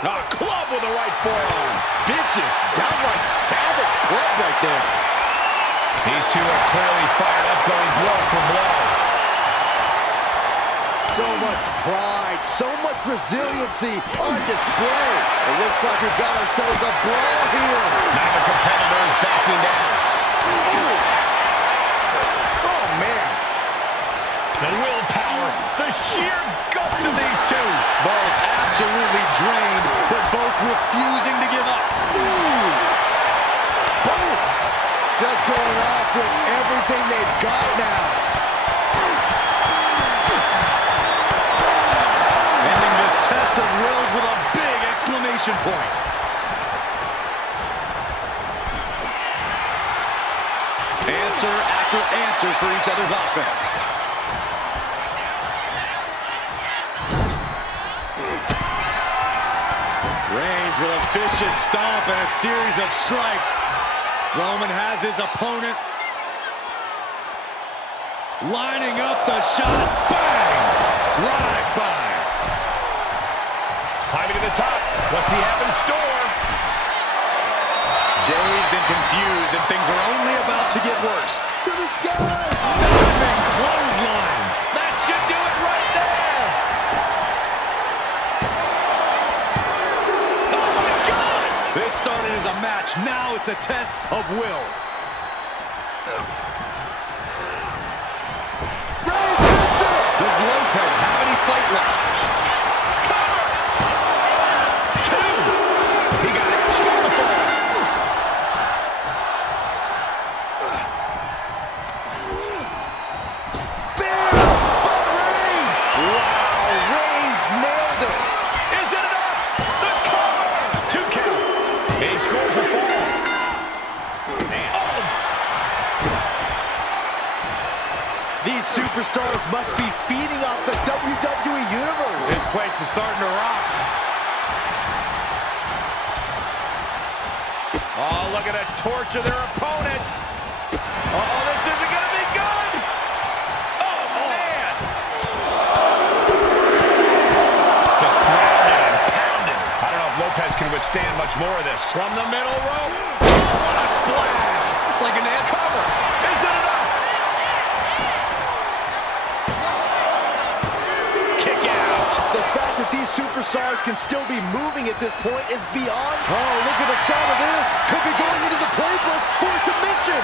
A club with the right forearm. Vicious, downright savage club right there. These two are clearly fired up, going blow for blow. So much pride, so much resiliency on display. It looks like we've got ourselves a brawl here. Neither competitor is backing down. Oh, man. The willpower, the sheer guts of these two. Both absolutely drained, but both refusing to give up. Both just going off with everything they've got now. Ending this test of wills with a big exclamation point. Answer after answer for each other's offense. Reigns with a vicious stomp and a series of strikes. Roman has his opponent lining up the shot. Bang! Drive-by. Climbing to the top. What's he have in store? Dazed and confused, and things are only about to get worse. To the sky. Diving clothesline. That should do it right there. Oh, my God! This started as a match. Now it's a test of will. Reigns hits it. Does Lopez have any fight left? He got it. Score the fall. Bam! By Reigns. Wow, Reigns nailed it. Is it enough? The cover. 2 count. And he scores the fall. Man. Oh. These superstars must be feeding off the WWE Universe. This place is starting to rock. Oh, look at the torch of their opponent. Oh, this isn't going to be good. From the middle rope. Oh, what a splash. It's like an air cover. Is it enough? Kick out. The fact that these superstars can still be moving at this point is beyond. Oh, look at the start of this. Could be going into the playbook for submission.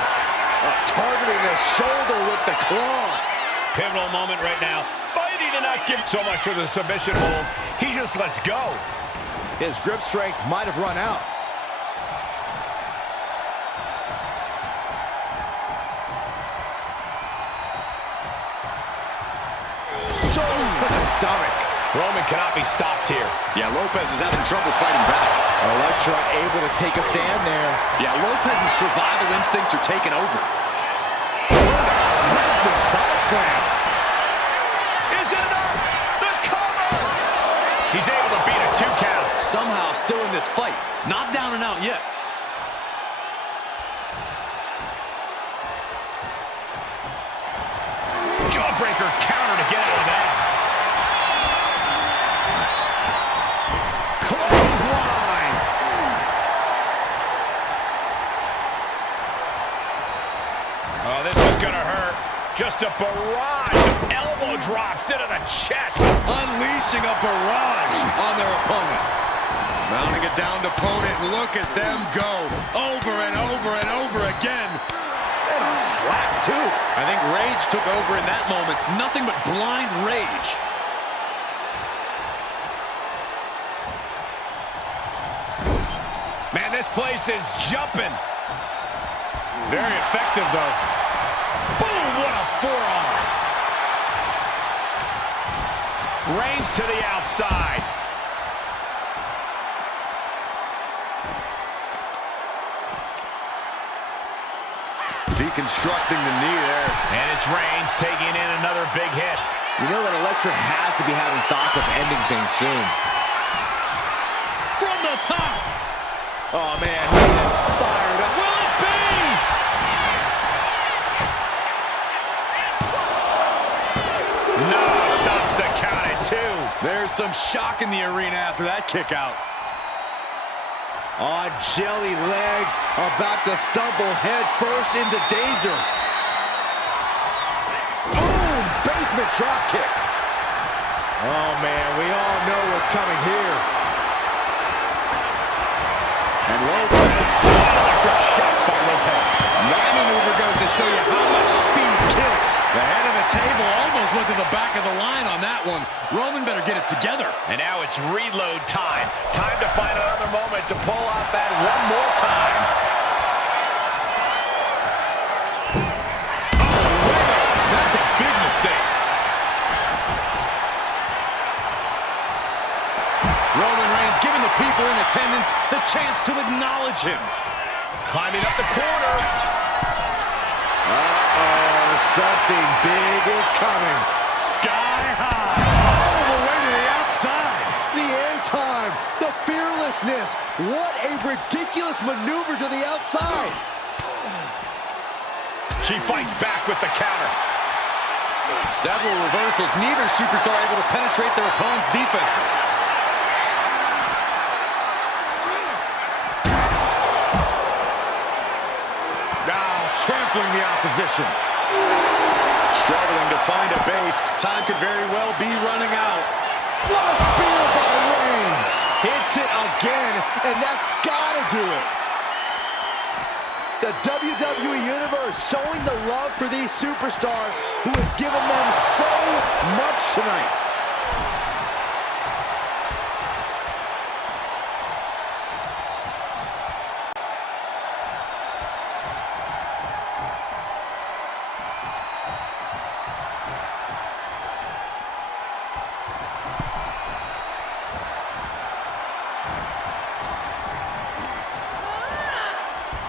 Targeting the shoulder with the claw. Pivotal moment right now. Fighting to not give so much for the submission hold. He just lets go. His grip strength might have run out. Shoulder to the stomach. Roman cannot be stopped here. Yeah, Lopez is having trouble fighting back. Electra able to take a stand there. Yeah, Lopez's survival instincts are taking over. Aggressive side slam. Is it enough? The cover! He's able to beat a 2 count. Somehow still in this fight. Not down and out yet. Jawbreaker counter to get out of that. Clothesline. Oh, this is gonna hurt. Just a barrage of elbow drops into the chest. Unleashing a barrage on their opponent. Mounting a downed opponent. Look at them go. Over and over and over again. And a slap, too. I think rage took over in that moment. Nothing but blind rage. Man, this place is jumping. Very effective, though. Boom, what a forearm. Reigns to the outside. Deconstructing the knee there. And it's Reigns taking in another big hit. You know that Electra has to be having thoughts of ending things soon. From the top. Oh, man, he is fired up. Will it be? No, stops the count at 2. There's some shock in the arena after that kick out. On jelly legs, about to stumble head first into danger. Boom! Basement drop kick. Oh, man, we all know what's coming here. And Lopez. Electric shot by Lopez. That maneuver goes to show you how much speed kills. The head of the table almost went to the back of the line on that one. Roman better get it together. And now it's reload time. Time to find another moment to pull out that one more time. That's a big mistake. Roman Reigns giving the people in attendance the chance to acknowledge him. Climbing up the corner. Uh-oh, something big is coming. Sky high. All the way to the outside. The airtime, the fearlessness. What a ridiculous maneuver to the outside. She fights back with the counter. Several reversals. Neither superstar able to penetrate their opponent's defenses. Now trampling the opposition. Struggling to find a base. Time could very well be running out. What a spear by Reigns. Hits it again, and that's gotta do it. The WWE Universe showing the love for these superstars who have given them so much tonight.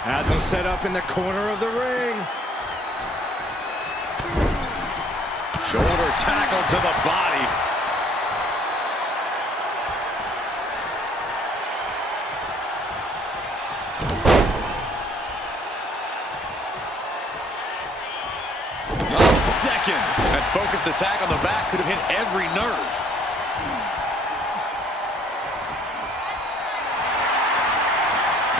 Has him set up in the corner of the ring. Shoulder tackle to the body. A second. That focused attack on the back could have hit every nerve.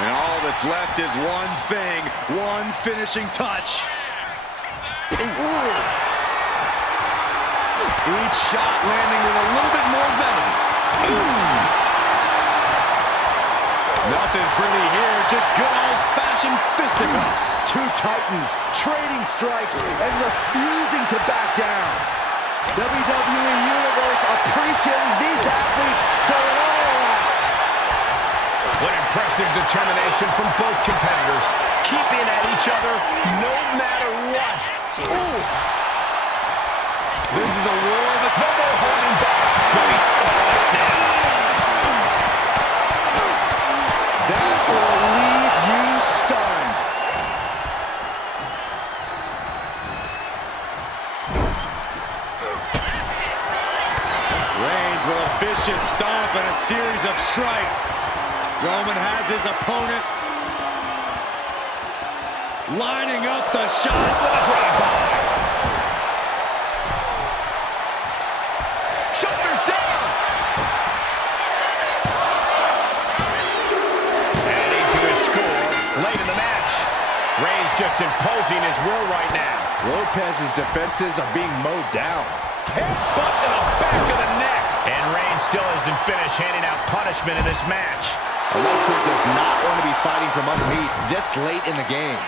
And all that's left is one thing, one finishing touch. Ooh. Each shot landing with a little bit more venom. Nothing pretty here, just good old-fashioned fisticuffs. Two titans trading strikes and refusing to back down. WWE Universe appreciating these athletes going all out. What impressive determination from both competitors, keeping at each other no matter what. Oof. This is a war with no more holding back. Going all out now. That will leave you stunned. Reigns with a vicious stomp and a series of strikes. Roman has his opponent lining up the shot. Right by. Shoulders down. Adding to his score late in the match. Reigns just imposing his will right now. Lopez's defenses are being mowed down. Headbutt to the back of the neck. And Reigns still isn't finished handing out punishment in this match. Electra does not want to be fighting from underneath this late in the game.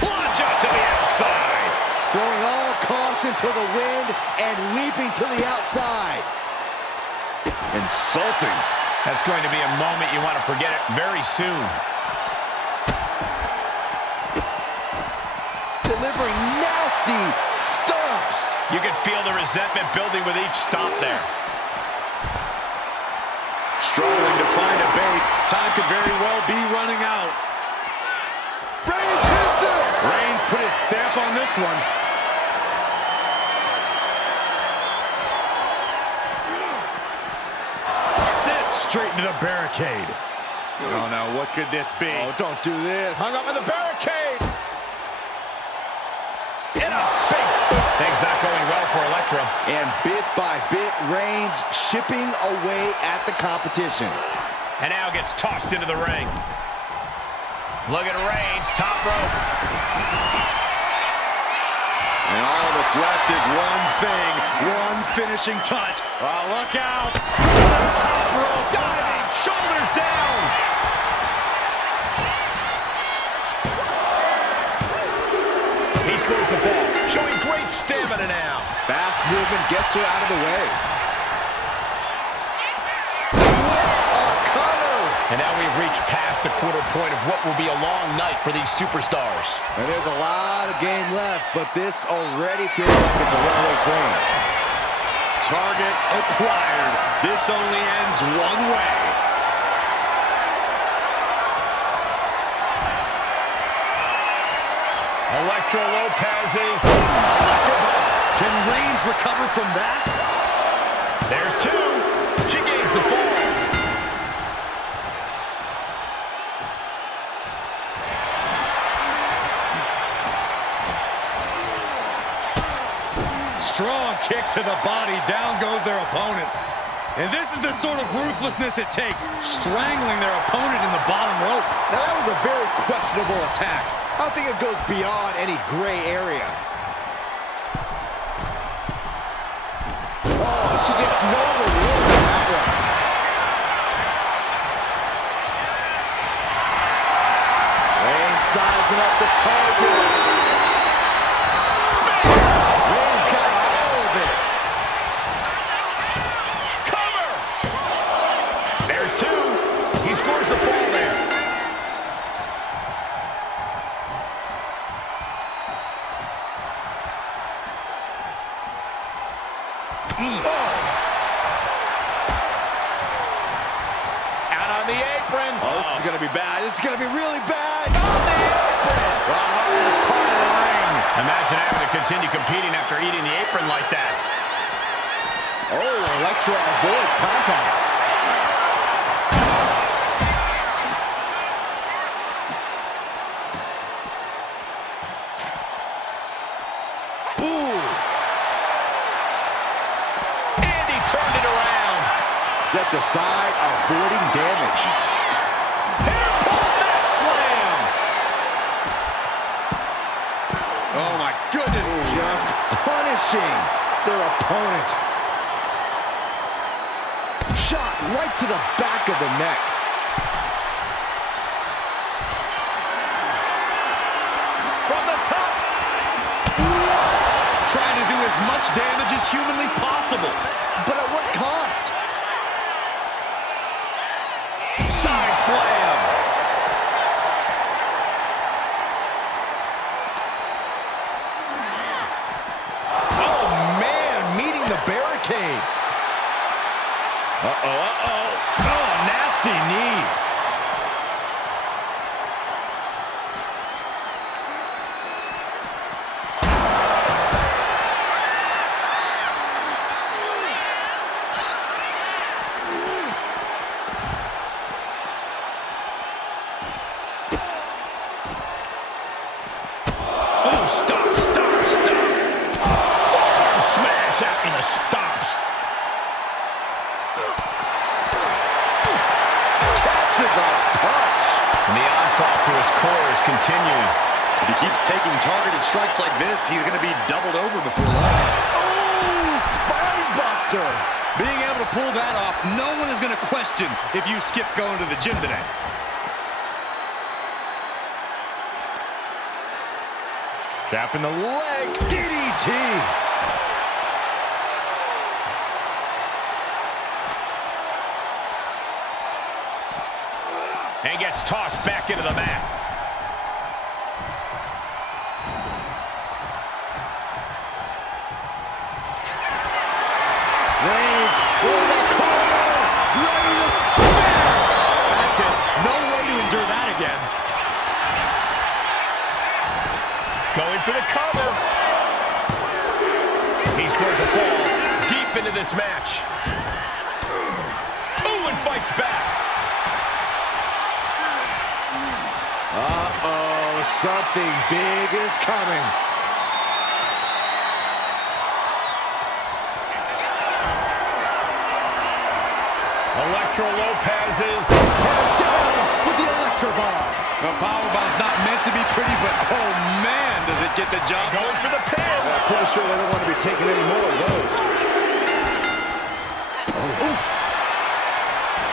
Plunge up to the outside. Throwing all caution to the wind and leaping to the outside. Insulting. That's going to be a moment you want to forget it very soon. Delivering nasty stomps. You can feel the resentment building with each stomp there. Struggling to find a base. Time could very well be running out. Reigns hits it. Reigns put his stamp on this one. Set straight into the barricade. Oh no, what could this be? Oh, don't do this. Hung up in the barricade. In a big boot. Things not going well for Electra. And bit by bit, Reigns chipping away at the competition. And now gets tossed into the ring. Look at Reigns, top rope. And all that's left is one thing, one finishing touch. Oh, look out. Top rope. Diving, shoulders down. He scores the ball, showing great stamina now. Fast movement gets her out of the way. And now we've reached past the quarter point of what will be a long night for these superstars. And there's a lot of game left, but this already feels like it's a runaway train. Target acquired. This only ends one way. Electra Lopez is... Can Reigns recover from that? There's two. She gains the fall. Strong kick to the body. Down goes their opponent. And this is the sort of ruthlessness it takes, strangling their opponent in the bottom rope. Now, that was a very questionable attack. I don't think it goes beyond any gray area. Oh, she gets no reward for that one. Reigns sizing up the target. Reigns got all of it. Cover! There's two. He scores the fall there. Out on the apron. Oh, this is going to be bad. This is going to be really bad. On the apron. The hardest part of the ring. Imagine having to continue competing after eating the apron like that. Oh, Electra avoids contact. Ooh. And he turned it around. Stepped aside, avoiding damage. crushing their opponent. Shot right to the back of the neck. From the top. What? Trying to do as much damage as humanly possible. But at what cost? Side slam. Oh, man, meeting the barricade. Oh, nasty knee. Oh, stop. Forearm smash after the stops. Catches a punch. And the onslaught to his core is continuing. If he keeps taking targeted strikes like this, he's going to be doubled over before long. Oh, spine buster. Being able to pull that off, no one is going to question if you skip going to the gym today. Trapping the leg. DDT. And gets tossed back into the mat. Reigns in the corner. Ready to spin. That's it. No way to endure that again. Going for the cover. He scores a fall deep into this match. Ooh, and fights back. Uh-oh, something big is coming. Electro Lopez is And down with the electro bomb. The powerbomb's not meant to be pretty, but oh man, does it get the job done. going for the pin. I'm pretty sure they don't want to be taking any more of those.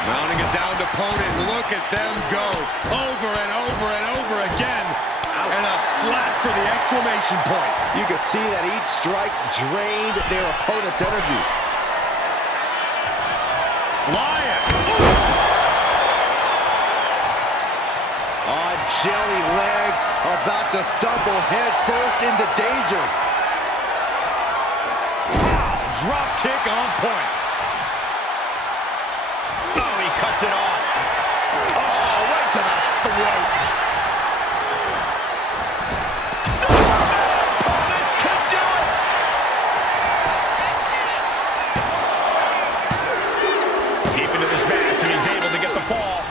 Mounting a downed opponent. Look at them go over and over and over again. And a slap for the exclamation point. You can see that each strike drained their opponent's energy. Flying. On jelly legs, about to stumble head first into danger. Drop kick on point. Oh, he cuts it off. Oh, right to the throat. Opponents can do it. Deep into this match, and he's able to get the fall.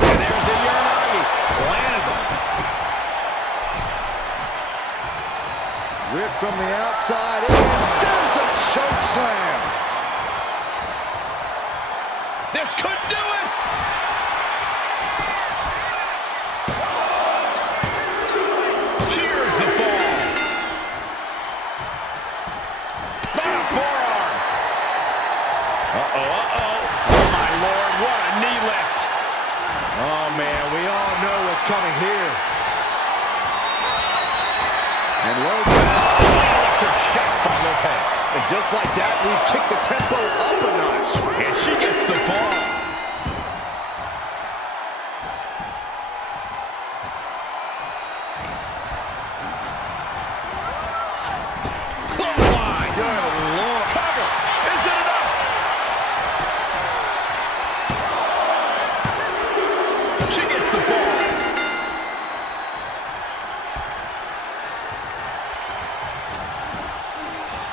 And there's the Uranagi. Landed them. Ripped from the outside in. There's a choke slam. This could do it. Cheers the fall. Not a forearm. Oh, my Lord, what a knee lift. Oh, man, we all know what's coming here. And Lopez. Electric shot by Lopez. And just like that, we've kicked the tempo up a notch. And she gets the fall. Clothesline. Good Lord. Cover. Is it enough? She gets the fall.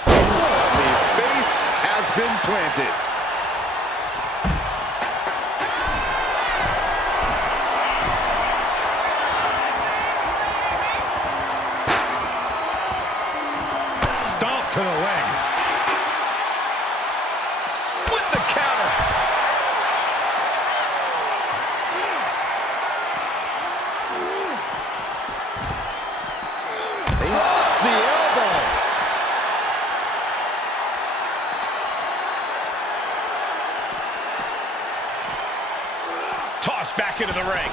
The face has been planted. Stomp to the leg. With the counter. Tossed back into the ring.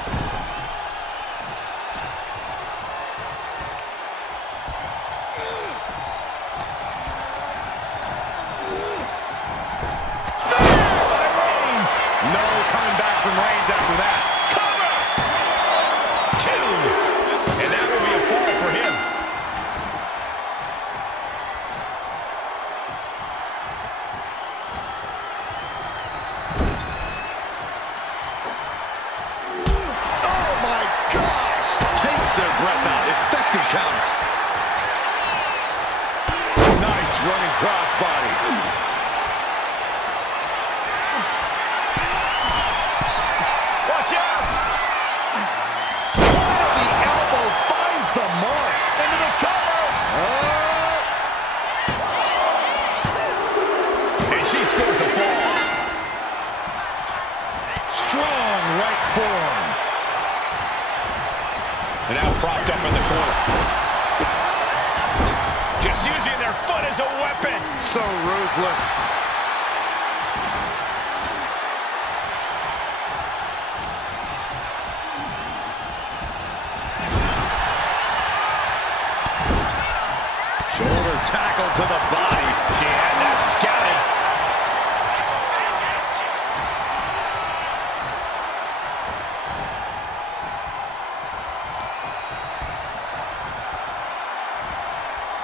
No coming back from Reigns after that. Cover! 2. And that will be a fall for him. Oh my gosh! Takes their breath out. Effective count. Nice running crossbody. Watch out! The elbow finds the mark. Into the cover! And she scores the fall. Strong right forearm. And now propped up in the corner. Just using their foot as a weapon. So ruthless. Shoulder tackle to the body. She had that scouted.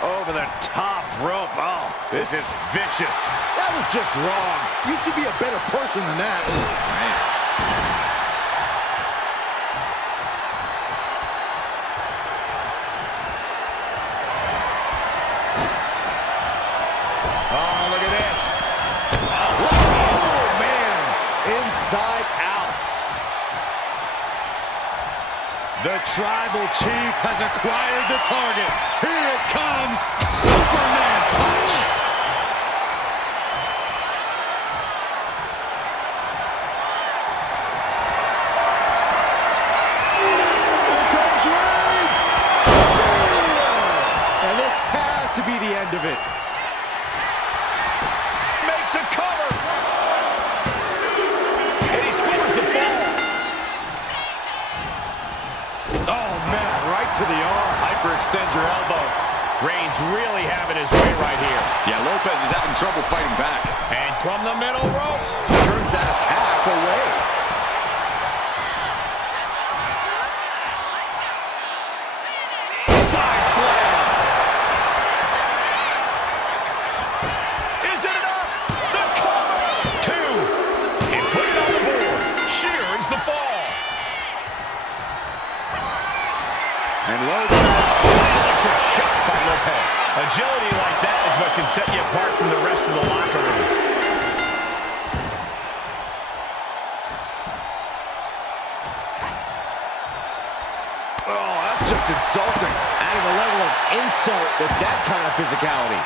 Over the top rope. Oh, this is vicious. That was just wrong. You should be a better person than that. Man. Oh, look at this. Oh, man. Inside out. The Tribal Chief has acquired the target. Here it comes. Superman punch. Here comes Reigns. Spear. And this has to be the end of it. Makes a cover. And he scores the fall. Oh, man, right to the arm. Hyperextend your elbow. Reigns really having his way right here. Yeah, Lopez is having trouble fighting back. And from the middle rope. Turns that attack away. Side slam. Is it enough? The cover. 2. And put it on the board. Shears the fall. And Lopez. Electric shot by Lopez. Agility like that is what can set you apart from the rest of the locker room. Oh, that's just insulting. Adding a level of insult with that kind of physicality.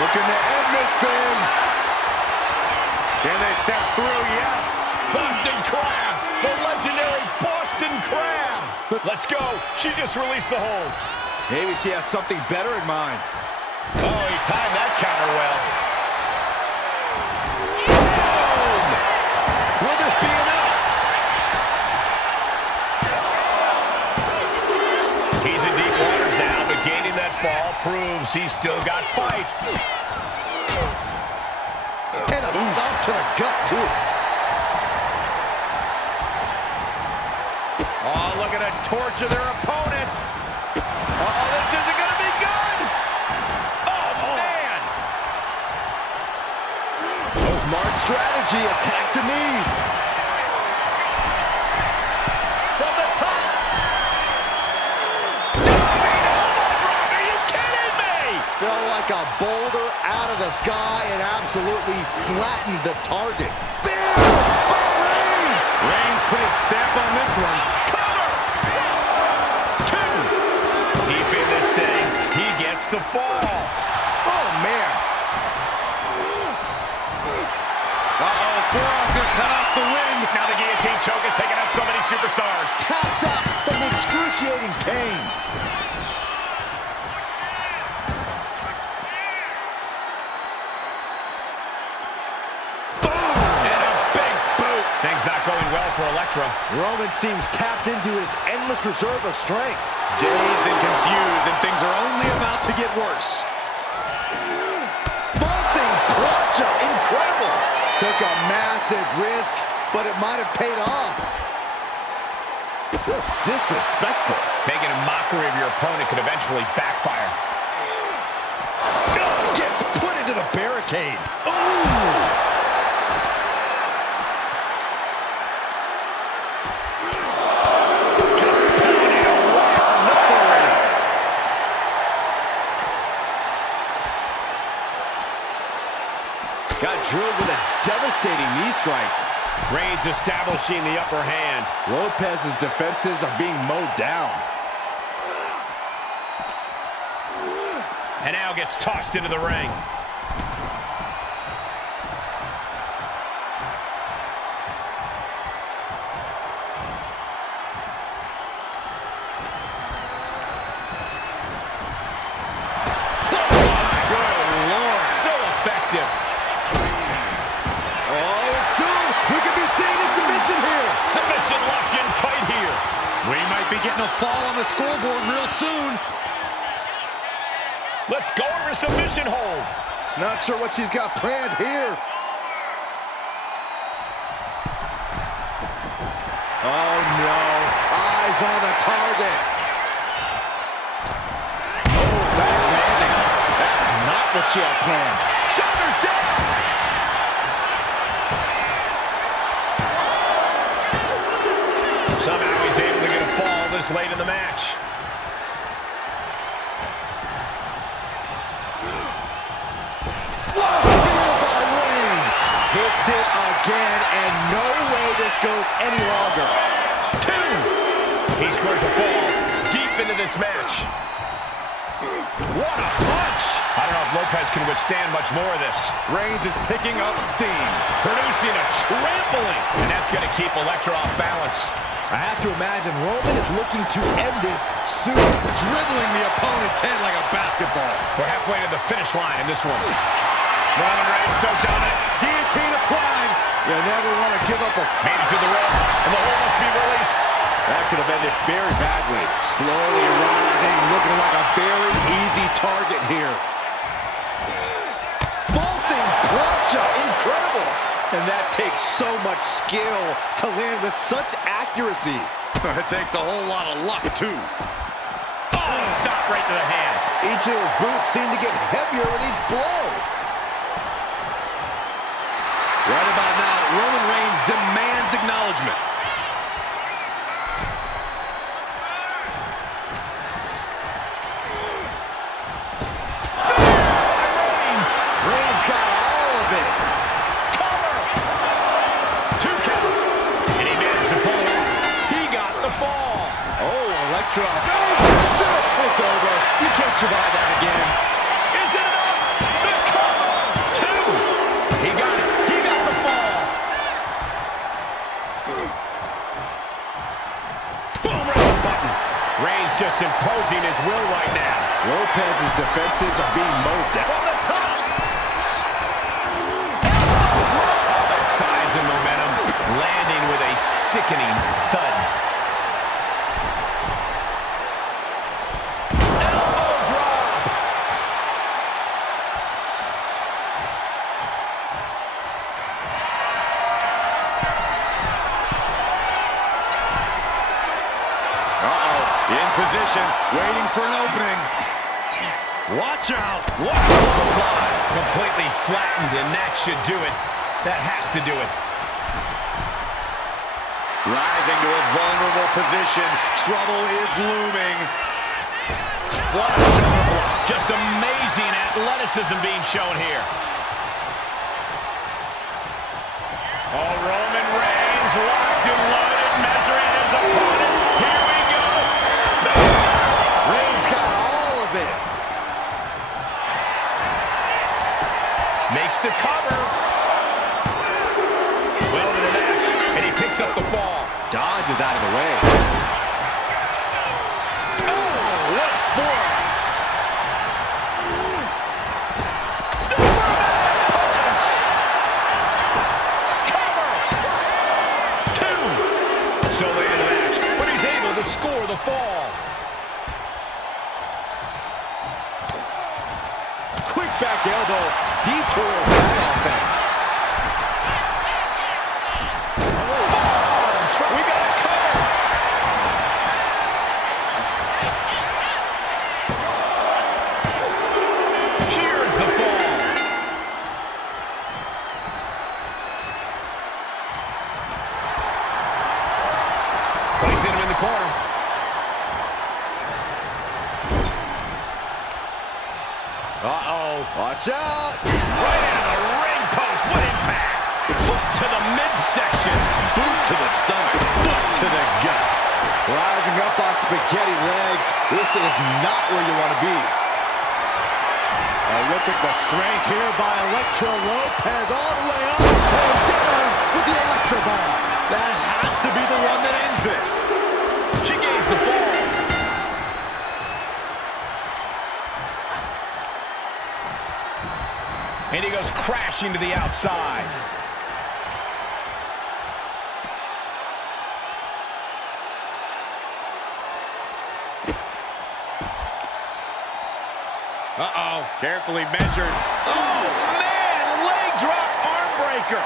Looking to end this thing. Can they step through? Yes. Boston Crab. The legendary Boston Crab. Let's go. She just released the hold. Maybe she has something better in mind. Oh, he timed that counter well. Boom! Will this be enough? He's in deep waters now, but gaining that fall proves he's still got fight. And a stop to the gut, too. Oh, look at a torture their opponent. Oh, this isn't going to be good. Oh, man. Smart strategy. Attack the knee. From the top. Are you kidding me? Fell like a boulder out of the sky and absolutely flattened the target. Bam! By Reigns! Reigns put his stamp on this one. Cover! 2. Deep in this thing. He gets the fall. Oh, man. Uh-oh, forearm gonna cut off the wind. Now the guillotine choke is taking out so many superstars. Taps out from excruciating pain. And a big boot. Things not going well for for Elektra. Roman seems tapped into his endless reserve of strength. Dazed and confused, and things are only about to get worse. Vaulting plancha, incredible. Took a massive risk, but it might have paid off. Just disrespectful. Making a mockery of your opponent could eventually backfire. Gets put into the barricade. Ooh! Got drilled with a devastating knee strike. Reigns establishing the upper hand. Lopez's defenses are being mowed down. And now gets tossed into the ring. Submission locked in tight here. We might be getting a fall on the scoreboard real soon. Let's go for submission hold. Not sure what she's got planned here. Oh no, eyes on the target. Oh, bad landing. That's not what she had planned. Shoulders down. Somehow he's able to get a fall this late in the match. Spear by Reigns. Hits it again, and no way this goes any longer. 2. He scores a fall deep into this match. What a punch! I don't know if Lopez can withstand much more of this. Reigns is picking up steam, Producing a trampling. And that's going to keep Elektra off balance. I have to imagine Roman is looking to end this soon. dribbling the opponent's head like a basketball. We're halfway to the finish line in this one. Roman Reigns so dominant. Guillotine applied. You never want to give up a... Made it to the rope, and the hold must be released. That could have ended very badly. Slowly rising, looking like a very easy target here. Vaulting plancha, incredible. And that takes so much skill to land with such accuracy. It takes a whole lot of luck, too. Oh, stop right to the hand. Each of his boots seem to get heavier with each blow. Right about now, Roman Reigns demands acknowledgement. Reigns got all of it. Cover. 2 count. And he managed to pull it off. He got the fall. Oh, Elektra. Reigns, it's over. You can't survive that again. Is it enough? The cover. 2. He got it. He got the fall. Boom, right on the button. Reigns just imposing his will right now. Lopez's defenses are being mowed down. On the top. Size and momentum, landing with a sickening thud. Elbow drop. In position, waiting for an opening. Watch out. What a clothesline. Completely flattened, and that should do it. That has to do it. Rising to a vulnerable position. Trouble is looming. What a shoulder block. Just amazing athleticism being shown here. Oh, Roman Reigns locked and loaded, measuring his opponent. Here we go. Reigns got all of it. Makes the cover. Well into the match, and he picks up the fall. Dodge is out of the way. Oh, what for? Superman punch. Cover. 2. the fall. Quick back elbow detours that offense. Oh, we got it covered. Cheers the fall. Placing him in the corner. Uh-oh. Watch out. Right into the ring post. What impact. Foot to the midsection. Boot to the stomach. Foot to the gut. Rising up on spaghetti legs. This is not where you want to be. Look at the strength here by Electro Lopez. All the way up and down with the Electro Ball. That has to be the one that ends this. She gains the fall. And he goes crashing to the outside. Uh-oh. Carefully measured. Oh, man! Leg drop arm breaker.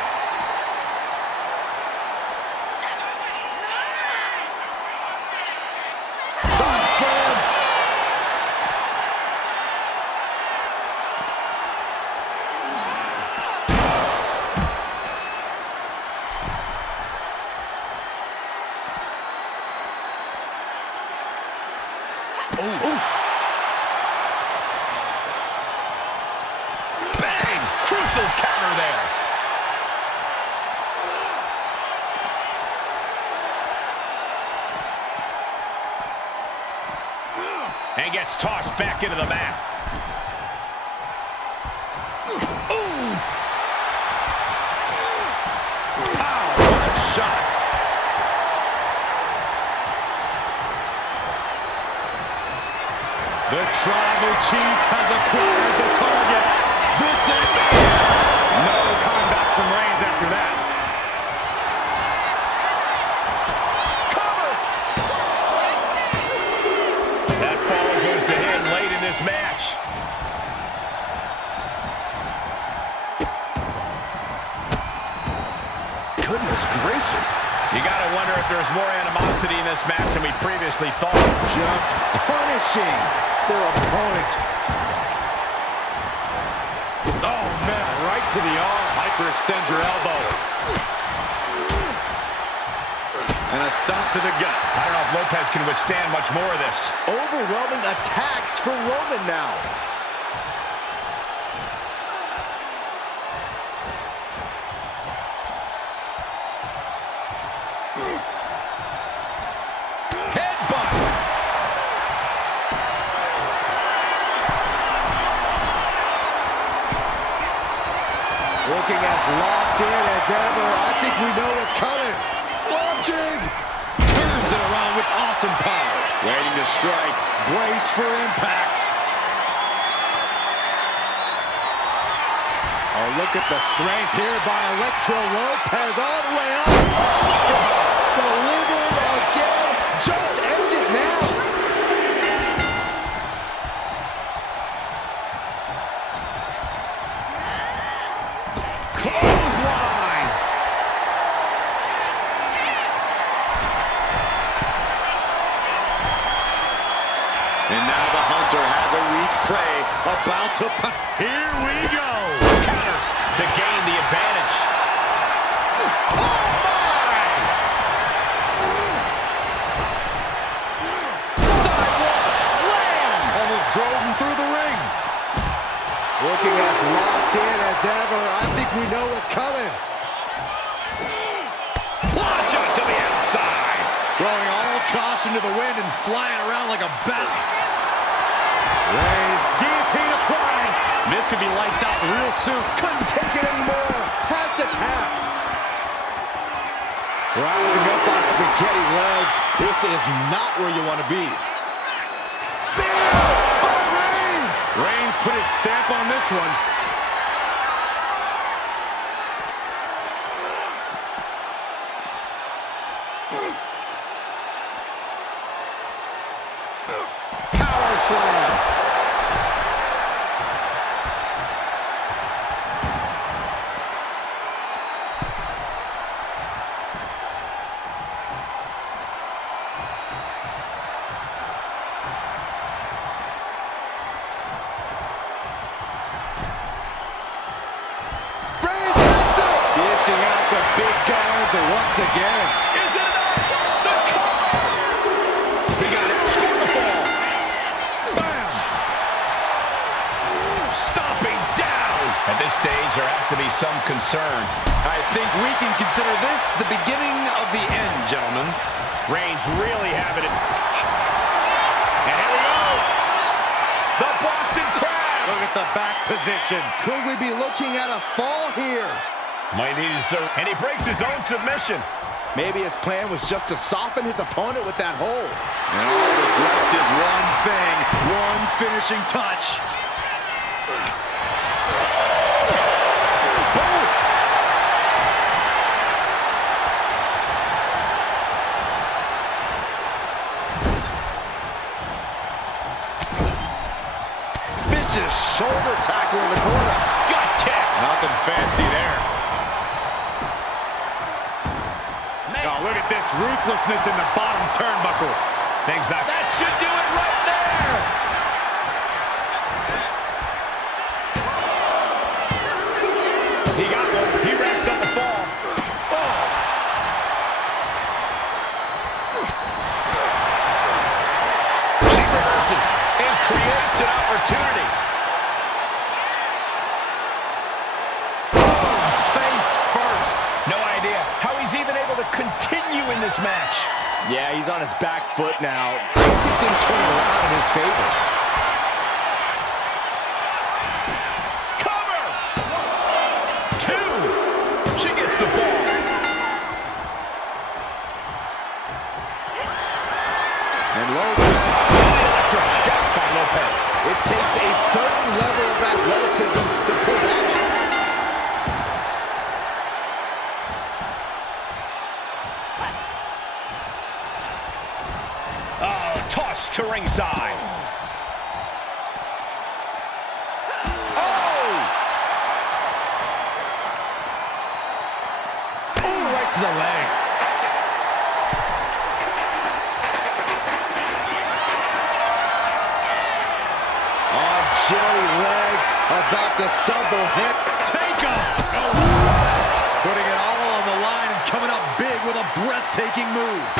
Side slam. Ooh. Bang! Crucial counter there. And gets tossed back into the mat. Ooh! Pow! What a shot. The Tribal Chief has acquired the target. This is no coming back from Reigns after that. Cover! That fall goes to him late in this match. Goodness gracious. You gotta wonder if there's more animosity in this match than we previously thought. Just punishing their opponent. Oh, man, right to the arm. Hyperextend your elbow. And a stomp to the gut. I don't know if Lopez can withstand much more of this. Overwhelming attacks for Roman now. Looking as locked in as ever. I think we know what's coming. Watching. Turns it around with awesome power. Waiting to strike. Brace for impact. Oh, look at the strength here by Electro Lopez all the way up. Oh, delivering again. Just end it now. Clothesline! And now the Hunter has a weak prey about to punch. Here we go! Counters to gain the advantage. Oh my! Sidewalk slam! Almost drove him through the ring. Looking as locked in as ever. I think we know what's coming. Launch out to the outside. Throwing all caution to the wind and flying around like a bat. Reigns, guillotine applied. This could be lights out real soon. Couldn't take it anymore. Has to tap. Rising up on spaghetti legs. This is not where you want to be. Reigns put his stamp on this one. buster once again. Is it enough? The cover! He got it. Scored the fall. Bam! Stomping down. At this stage, there has to be some concern. I think we can consider this the beginning of the end, gentlemen. Reigns really having it. And here we go. The Boston Crab. Look at the back position. Could we be looking at a fall here? Might need to serve. And he breaks his own submission. Maybe his plan was just to soften his opponent with that hold. And all that's left is one thing, one finishing touch. Vicious shoulder tackle in the corner. Gut kick. Nothing fancy there. Oh, look at this ruthlessness in the bottom turnbuckle. Things not. That should do it right there. He got one. He racks up the fall. Oh. She reverses and creates an opportunity. Boom, face first. No idea how he's even able to continue in this match. Yeah, he's on his back foot now. I see things turning around in his favor. Cover! 2. She gets the ball. And Lopez. Electric shot by Lopez. It takes a certain level of athleticism to pull that off. Toss to ringside. Oh! Ooh, right to the leg. Oh, jelly legs, about to stumble hit. Take him. Oh, what? Putting it all on the line and coming up big with a breathtaking move.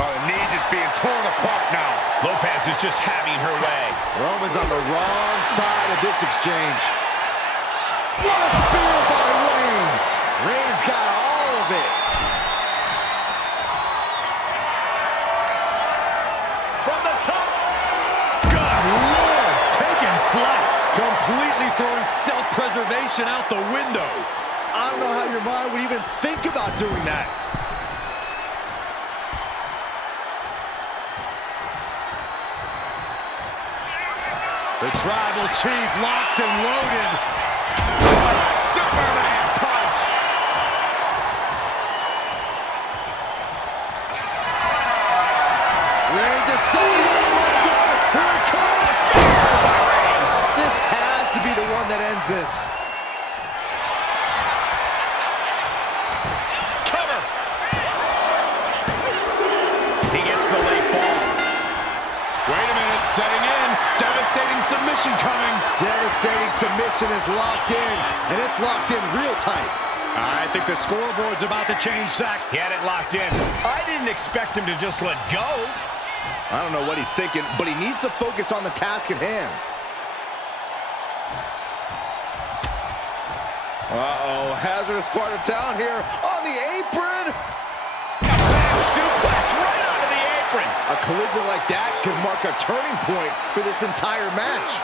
Oh, the knee just being torn apart now. Lopez is just having her way. Roman's on the wrong side of this exchange. What a spear by Reigns. Reigns got all of it. From the top. Good Lord, taking flight. Completely throwing self-preservation out the window. I don't know how your mind would even think about doing that. The Tribal Chief locked and loaded. Superman punch. Reigns is setting up one for. Here it comes. This has to be the one that ends this. Cover. He gets the late fall. Wait a minute, setting in. Devastating submission coming. Devastating submission is locked in, and it's locked in real tight. I think the scoreboard's about to change, Sax. He had it locked in. I didn't expect him to just let go. I don't know what he's thinking, but he needs to focus on the task at hand. Uh-oh, hazardous part of town here on the apron. A back suplex right onto the apron. A collision like that could mark a turning point for this entire match.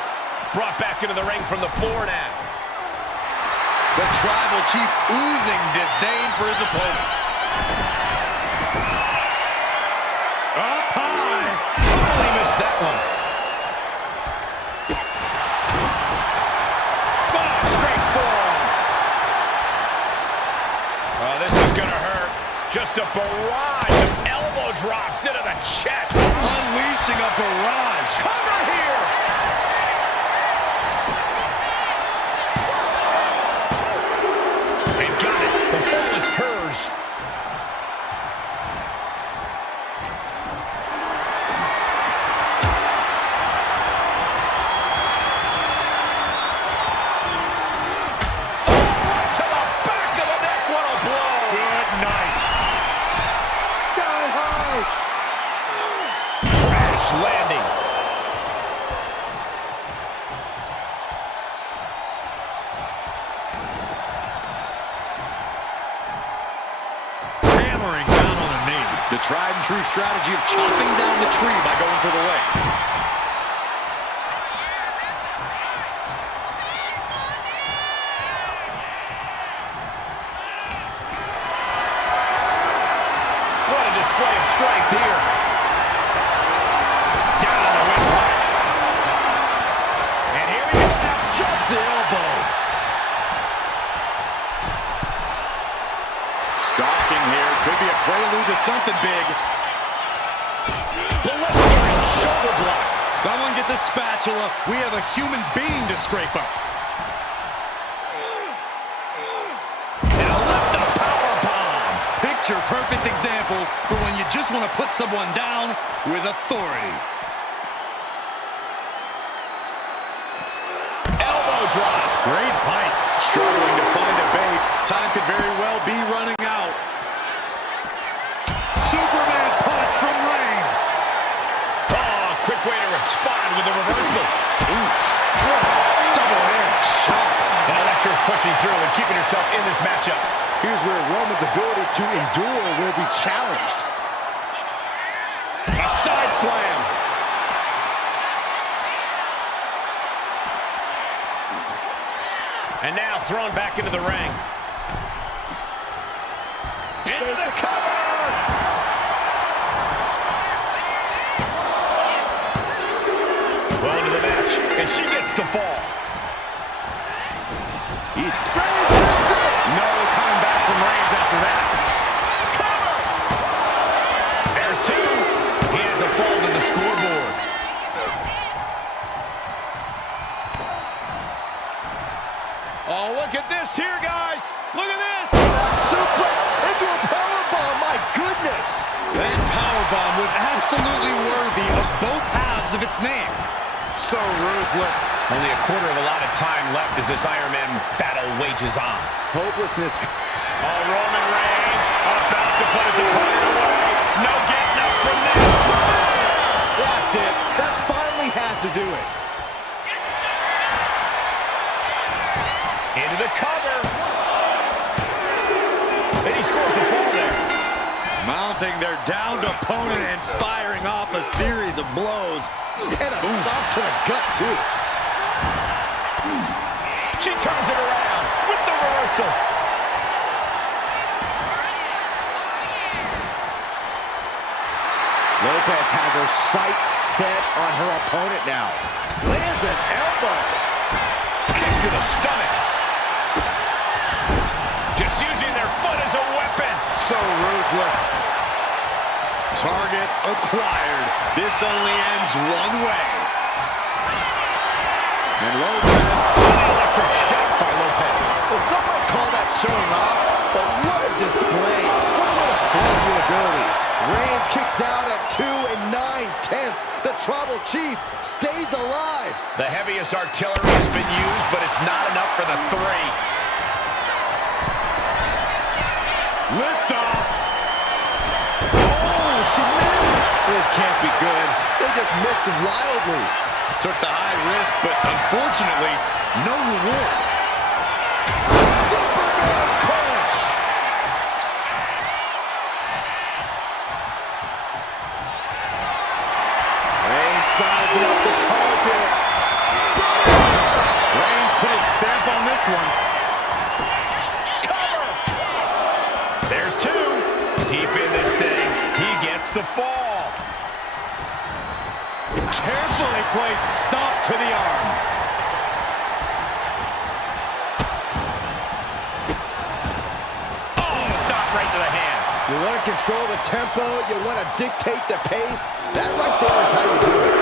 Brought back into the ring from the floor now. The Tribal Chief oozing disdain for his opponent. Up high. He missed that one. Oh, straight forearm. Oh, this is gonna hurt. Just a barrage of elbow drops into the chest. Unleashing a barrage. Cover here. And got it. The fall is hers. The tried and true strategy of chopping down the tree by going for the leg. Display of strength here. Down on the windpipe. And here we go now. Jumps the elbow. Stalking here. Could be a prelude to something big. Blistering shoulder block. Someone get the spatula. We have a human being to scrape up. And a lift-up powerbomb. Picture-perfect example for when you just want to put someone down with authority. Elbow drop. Great height. Struggling to find a base. Time could very well be running out. Superman punch from Reigns. Oh, quick way to respond with a reversal. Ooh. Double air shot. And Electra's pushing through and keeping herself in this matchup. Here's where Roman's ability to endure will be challenged. A side slam. And now thrown back into the ring. Into the cover! Well into the match, and she gets the fall. He's crazy. No coming back from Reigns after that. Cover! There's two. He has a fall to the scoreboard. Oh, look at this here, guys. Look at this. Suplex into a powerbomb. My goodness. That powerbomb was absolutely worthy of both halves of its name. So ruthless. Only a quarter of a lot of time left as this Iron Man battle wages on. Hopelessness. Oh, Roman Reigns about to put his opponent away. No getting up from this. That's it. That finally has to do it. Into the cover. And he scores the fall there. Mounting their downed opponent and firing off a series of blows. And a stop to the gut, too. She turns it around with the reversal. Lopez has her sights set on her opponent now. Lands an elbow. Kick to the stomach. Just using their foot as a weapon. So ruthless. Target acquired. This only ends one way. And Lopez. An electric shot by Lopez. Well, some might call that showing off, but what a display. What a flame of abilities. Reigns kicks out at 2 9/10. The Tribal Chief stays alive. The heaviest artillery has been used, but it's not enough for the three. Lift off. Oh, she missed. This can't be good. They just missed wildly. Took the high risk, but unfortunately, no reward. Superman punch. Reigns sizing up the target. Reigns put his stamp on this one. Cover! There's two. Deep in this thing. He gets the fall. Carefully placed stomp to the arm. Oh, stop right to the hand. You want to control the tempo. You want to dictate the pace. That right there is how you do it.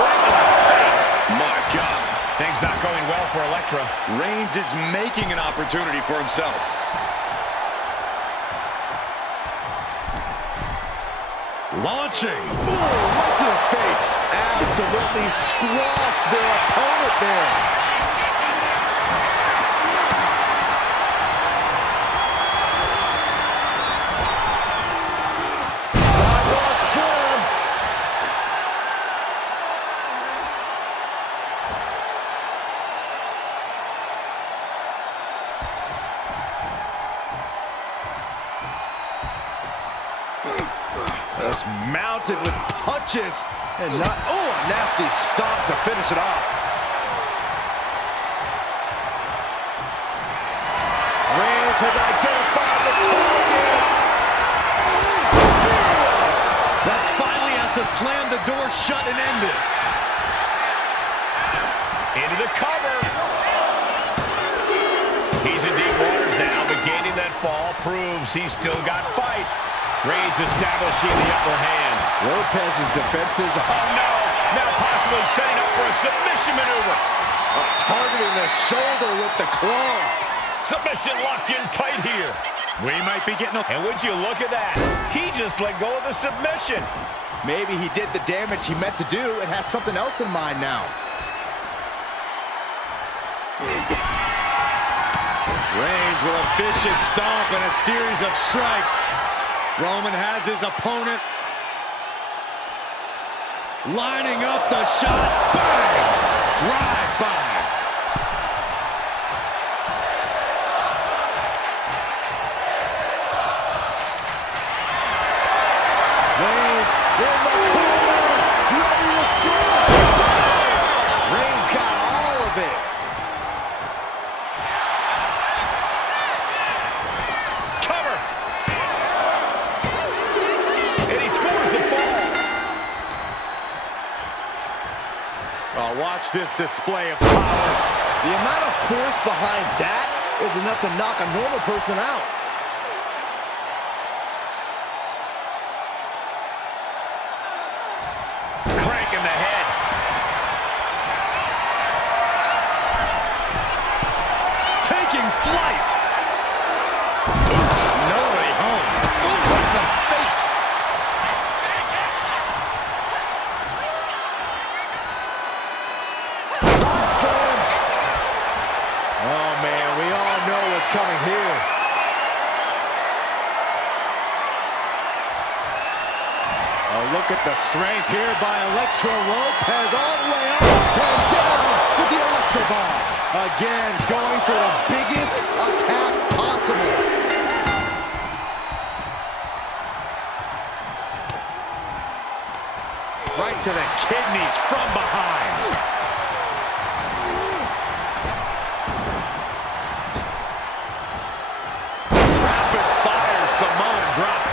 Right to the face. My God. Things not going well for Elektra. Reigns is making an opportunity for himself. Launching. Ooh, right to the face. Absolutely squashed their opponent there. Sidewalk slam. Just mounted with punches and not, oh, a nasty stomp to finish it off. Reigns has identified the target. That finally has to slam the door shut and end this. Into the cover. He's in deep waters now, but gaining that fall proves he's still got fight. Reigns establishing the upper hand. Lopez's defenses. Oh no! Now possibly setting up for a submission maneuver. Targeting the shoulder with the claw. Submission locked in tight here. We might be getting a... And would you look at that? He just let go of the submission. Maybe he did the damage he meant to do and has something else in mind now. Reigns with a vicious stomp and a series of strikes. Roman has his opponent lining up the shot. Bang! Drive by. Reigns in the corner, ready to strike. Reigns got all of it. Cover. And he scores the fall. Oh, watch this display of power. The amount of force behind that is enough to knock a normal person out. Cranking the head. Taking flight. No way home. Ooh, right in the face. Oh, man, we all know what's coming here. Oh, look at the strength here by Electro Lopez all the way up and down with the Electro Bomb. Again, going for the biggest attack possible. right to the kidneys from behind. Rapid fire Samoan drop.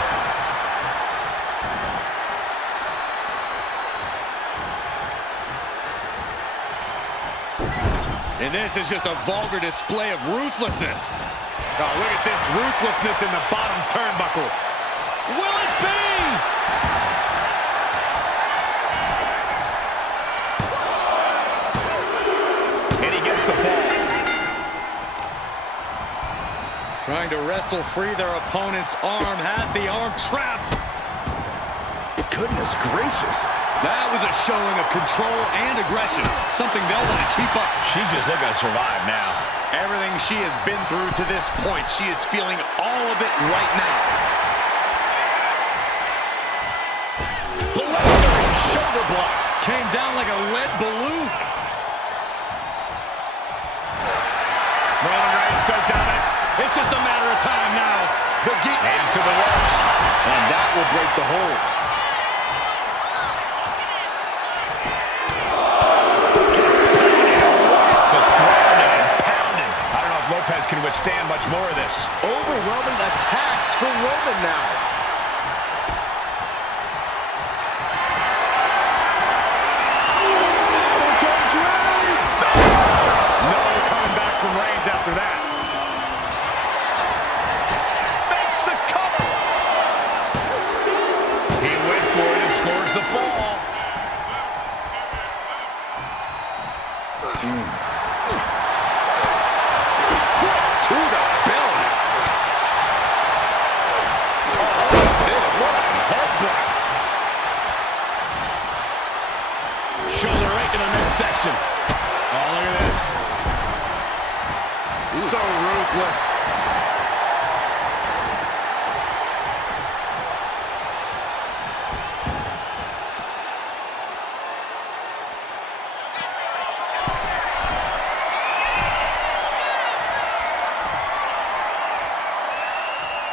And this is just a vulgar display of ruthlessness. Oh, look at this ruthlessness in the bottom turnbuckle. Will it be? And he gets the fall. Trying to wrestle free their opponent's arm, has the arm trapped. Goodness gracious. That was a showing of control and aggression, something they'll want to keep up. She's just looking to survive now. Everything she has been through to this point, she is feeling all of it right now. Blistering shoulder block. Came down like a lead balloon. Roman Reigns so dominant. It's just a matter of time now. Into the ropes. And that will break the hold. Lopez can withstand much more of this. Overwhelming attacks for Roman now. Here comes Reigns. No coming back from Reigns after that. Makes the cover. He went for it and scores the fall. To the belly. Oh, what a headbutt. Shoulder right to the midsection. Oh, look at this. Ooh. So ruthless.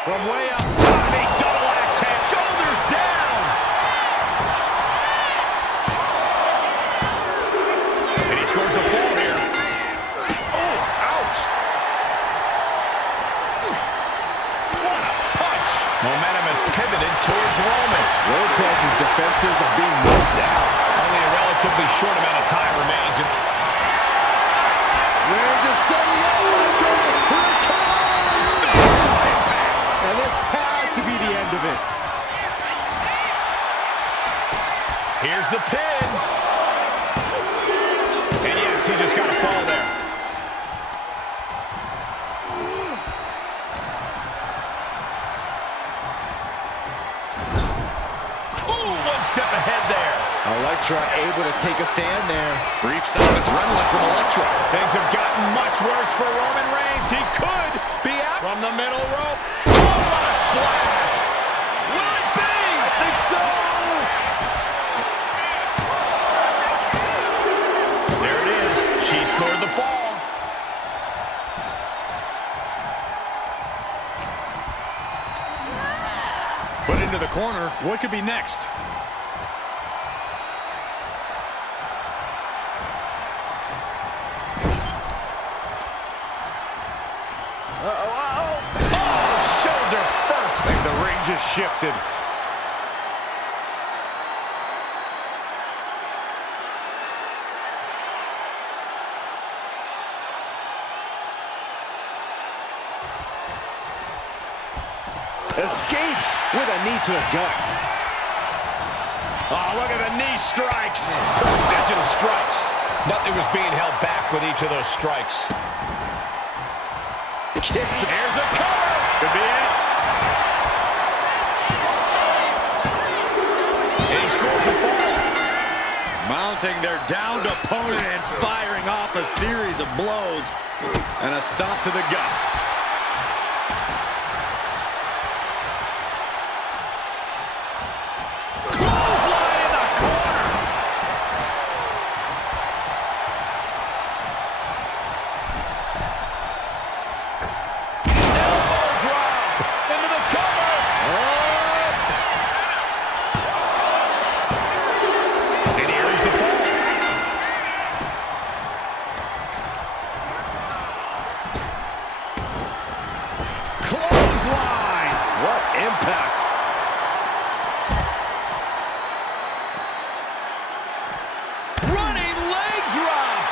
From way up, big double axe head, shoulders down. towards Roman. Lopez's defenses are being knocked down. Only a relatively short amount of time remains. They're just setting up. Here it comes. And this has to be the end of it. Here's the pin. And yes, he just got a fall there. Ooh, one step ahead there. Elektra able to take a stand there. Brief set of adrenaline from Elektra. Things have gotten much worse for Roman Reigns. He could be out from the middle rope. Oh, what a splash. Will it be? I think so. There it is. She scored the fall. Put into the corner. What could be next? Oh, shoulder first. And the ring just shifted. Escapes with a knee to the gut. Oh, look at the knee strikes. Precision strikes. Nothing was being held back with each of those strikes. Kicks. Here's a cover. Could be it. And he scores a fall. Mounting their downed opponent and firing off a series of blows. And a stomp to the gut. Clothesline in the corner. Elbow drop into the cover. And here is the fall. Clothesline. What impact. Running leg drop.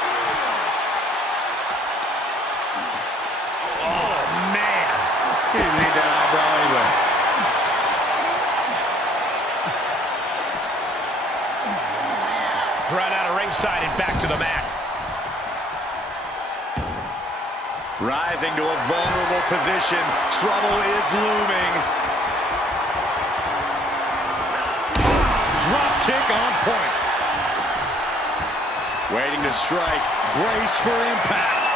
Oh, man. He didn't need that eyebrow anyway. Right out of ringside and back to the mat. Rising to a vulnerable position. Trouble is looming. Drop kick on point. Waiting to strike. Brace for impact.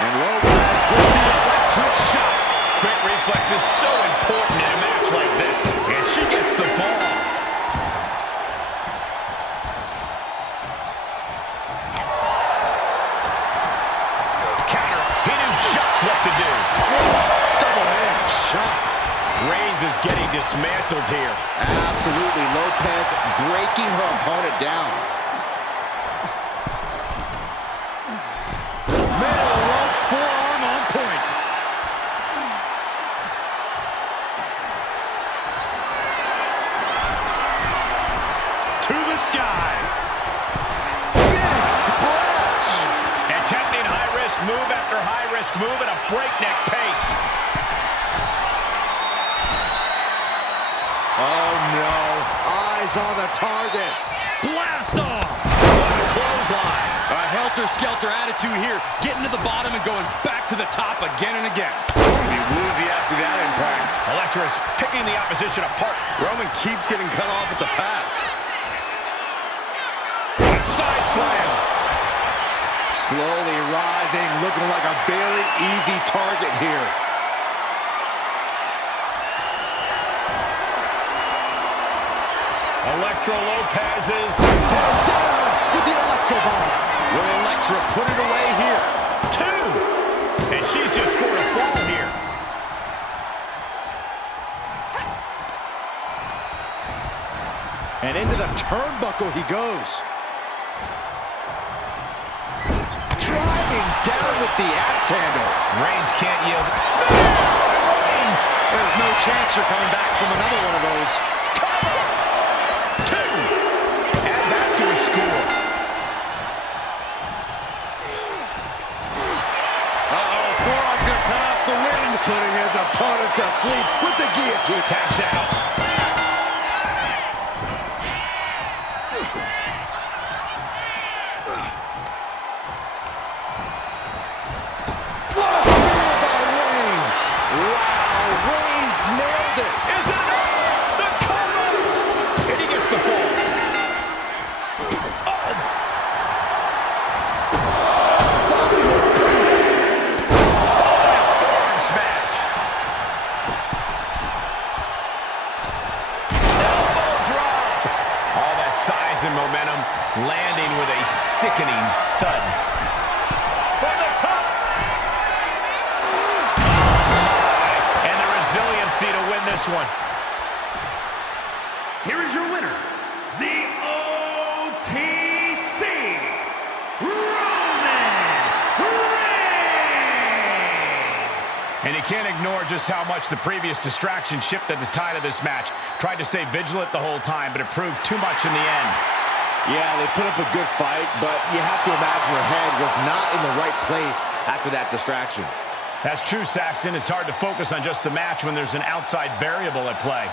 And Lopez with the electric shot. Quick reflex is so important in a match like this. And she gets the fall. Counter. He knew just what to do. Double hand shot. Reigns is getting dismantled here. Absolutely. Lopez breaking her opponent down. Middle rope forearm on point. To the sky. Big splash. Attempting high-risk move after high-risk move at a breakneck pace. Oh no. Eyes on the target. Blast off. What a clothesline. A helter-skelter attitude here. Getting to the bottom and going back to the top again and again. Be woozy after that impact. Elektra is picking the opposition apart. Roman keeps getting cut off at the pass. A side slam. Slowly rising, looking like a very easy target here. Elektra Lopez's Down with the Electro Bomb. Will Elektra put it away here? 2. And she's just scored a fall here. And into the turnbuckle he goes. Driving down with the axe handle. Reigns can't yield. Reigns! There's no chance you're coming back from another one of those. Two. Add that to a score. Uh-oh, forearm gonna cut off the wind. Putting his opponent to sleep with the guillotine. Taps out. What a spear by Reigns. Wow, Reigns nailed it. Is it enough? The cover! And he gets the fall. Stopping the boot. Forearm smash. Elbow drop. All that size and momentum landing with a sickening thud. From the top. And the resiliency to win this one. Here is your winner, the OTC, Roman Reigns! And you can't ignore just how much the previous distraction shifted the tide of this match. Tried to stay vigilant the whole time, but it proved too much in the end. Yeah, they put up a good fight, but you have to imagine her head was not in the right place after that distraction. That's true, Saxton. It's hard to focus on just the match when there's an outside variable at play.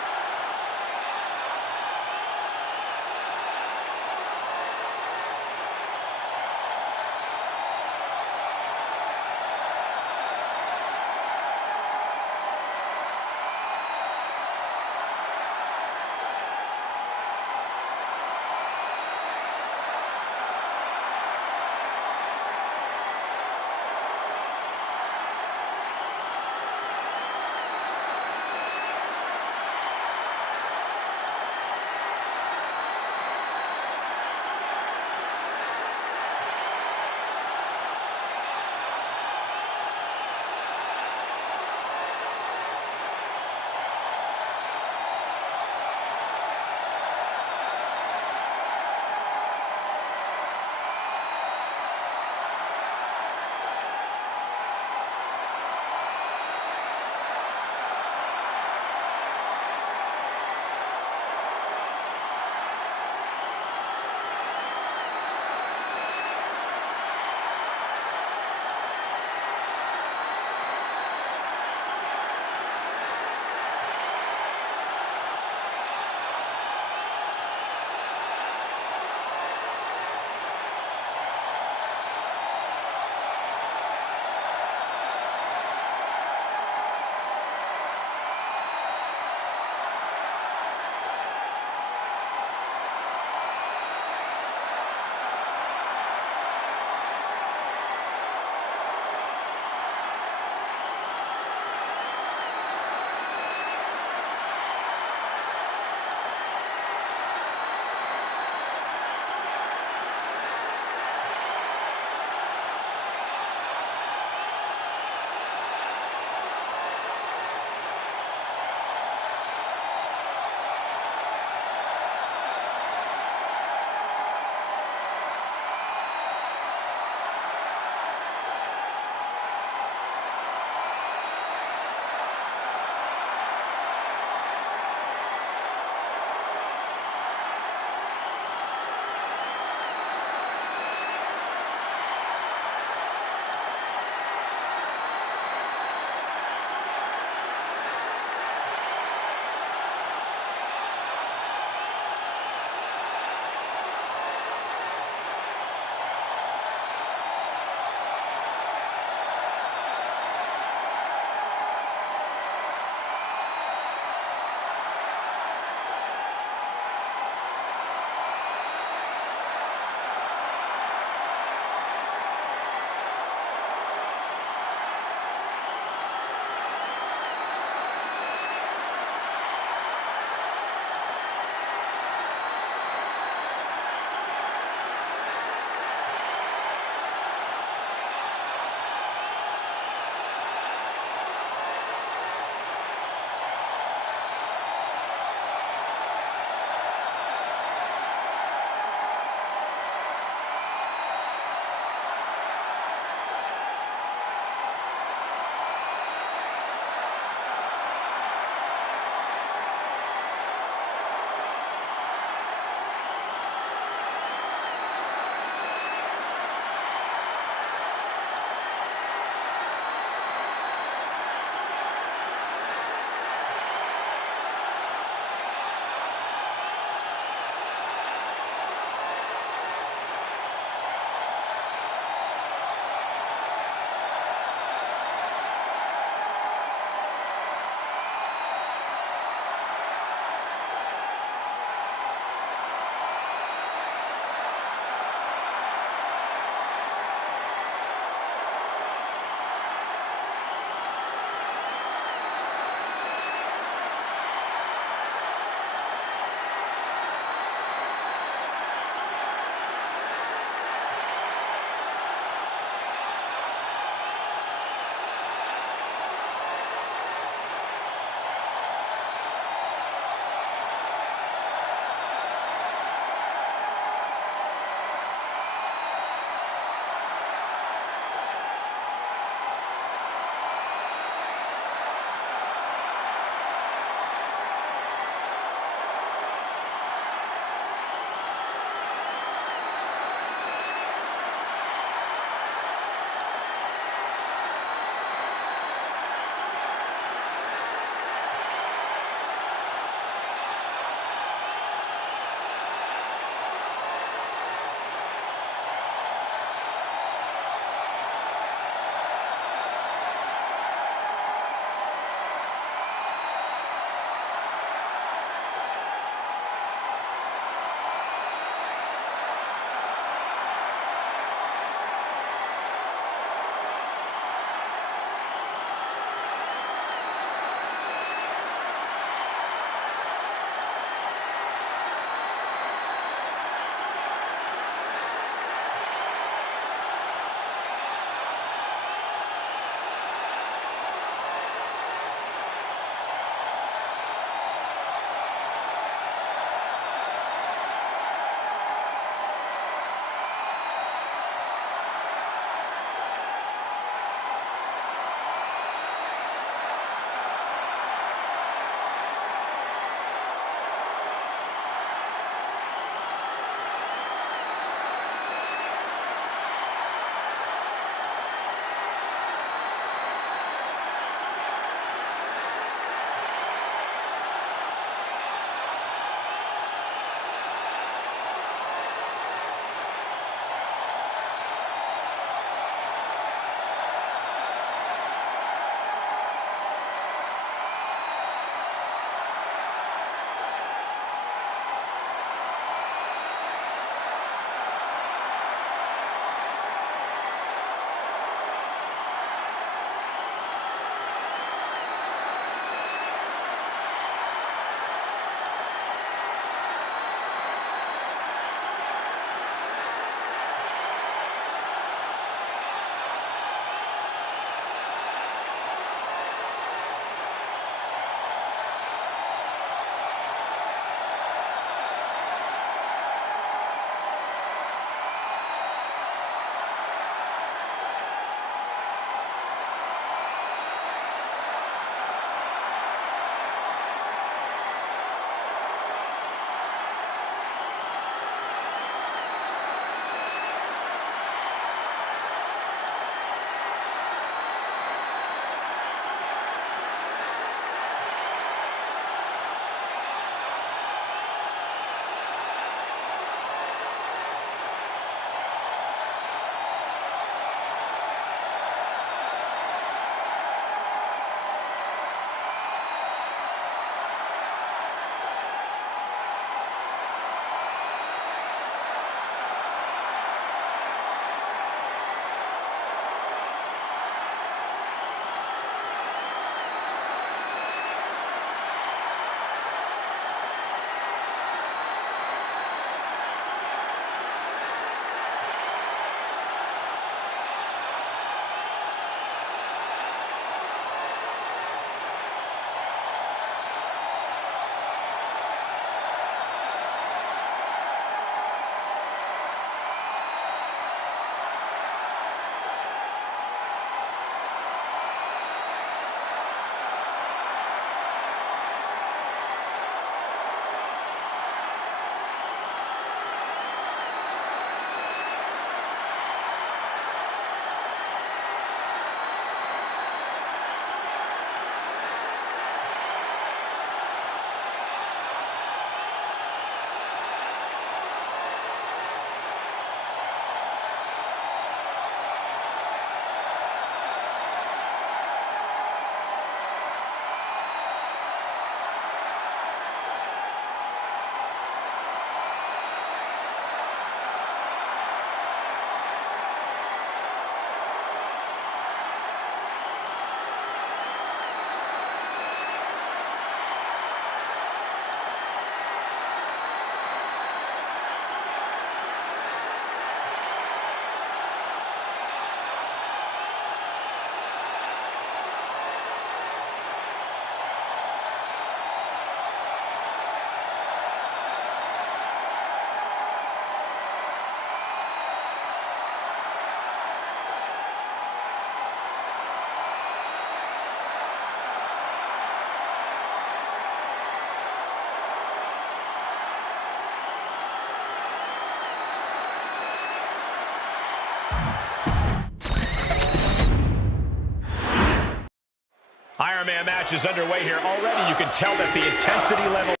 Iron Man match is underway here. Already you can tell that the intensity level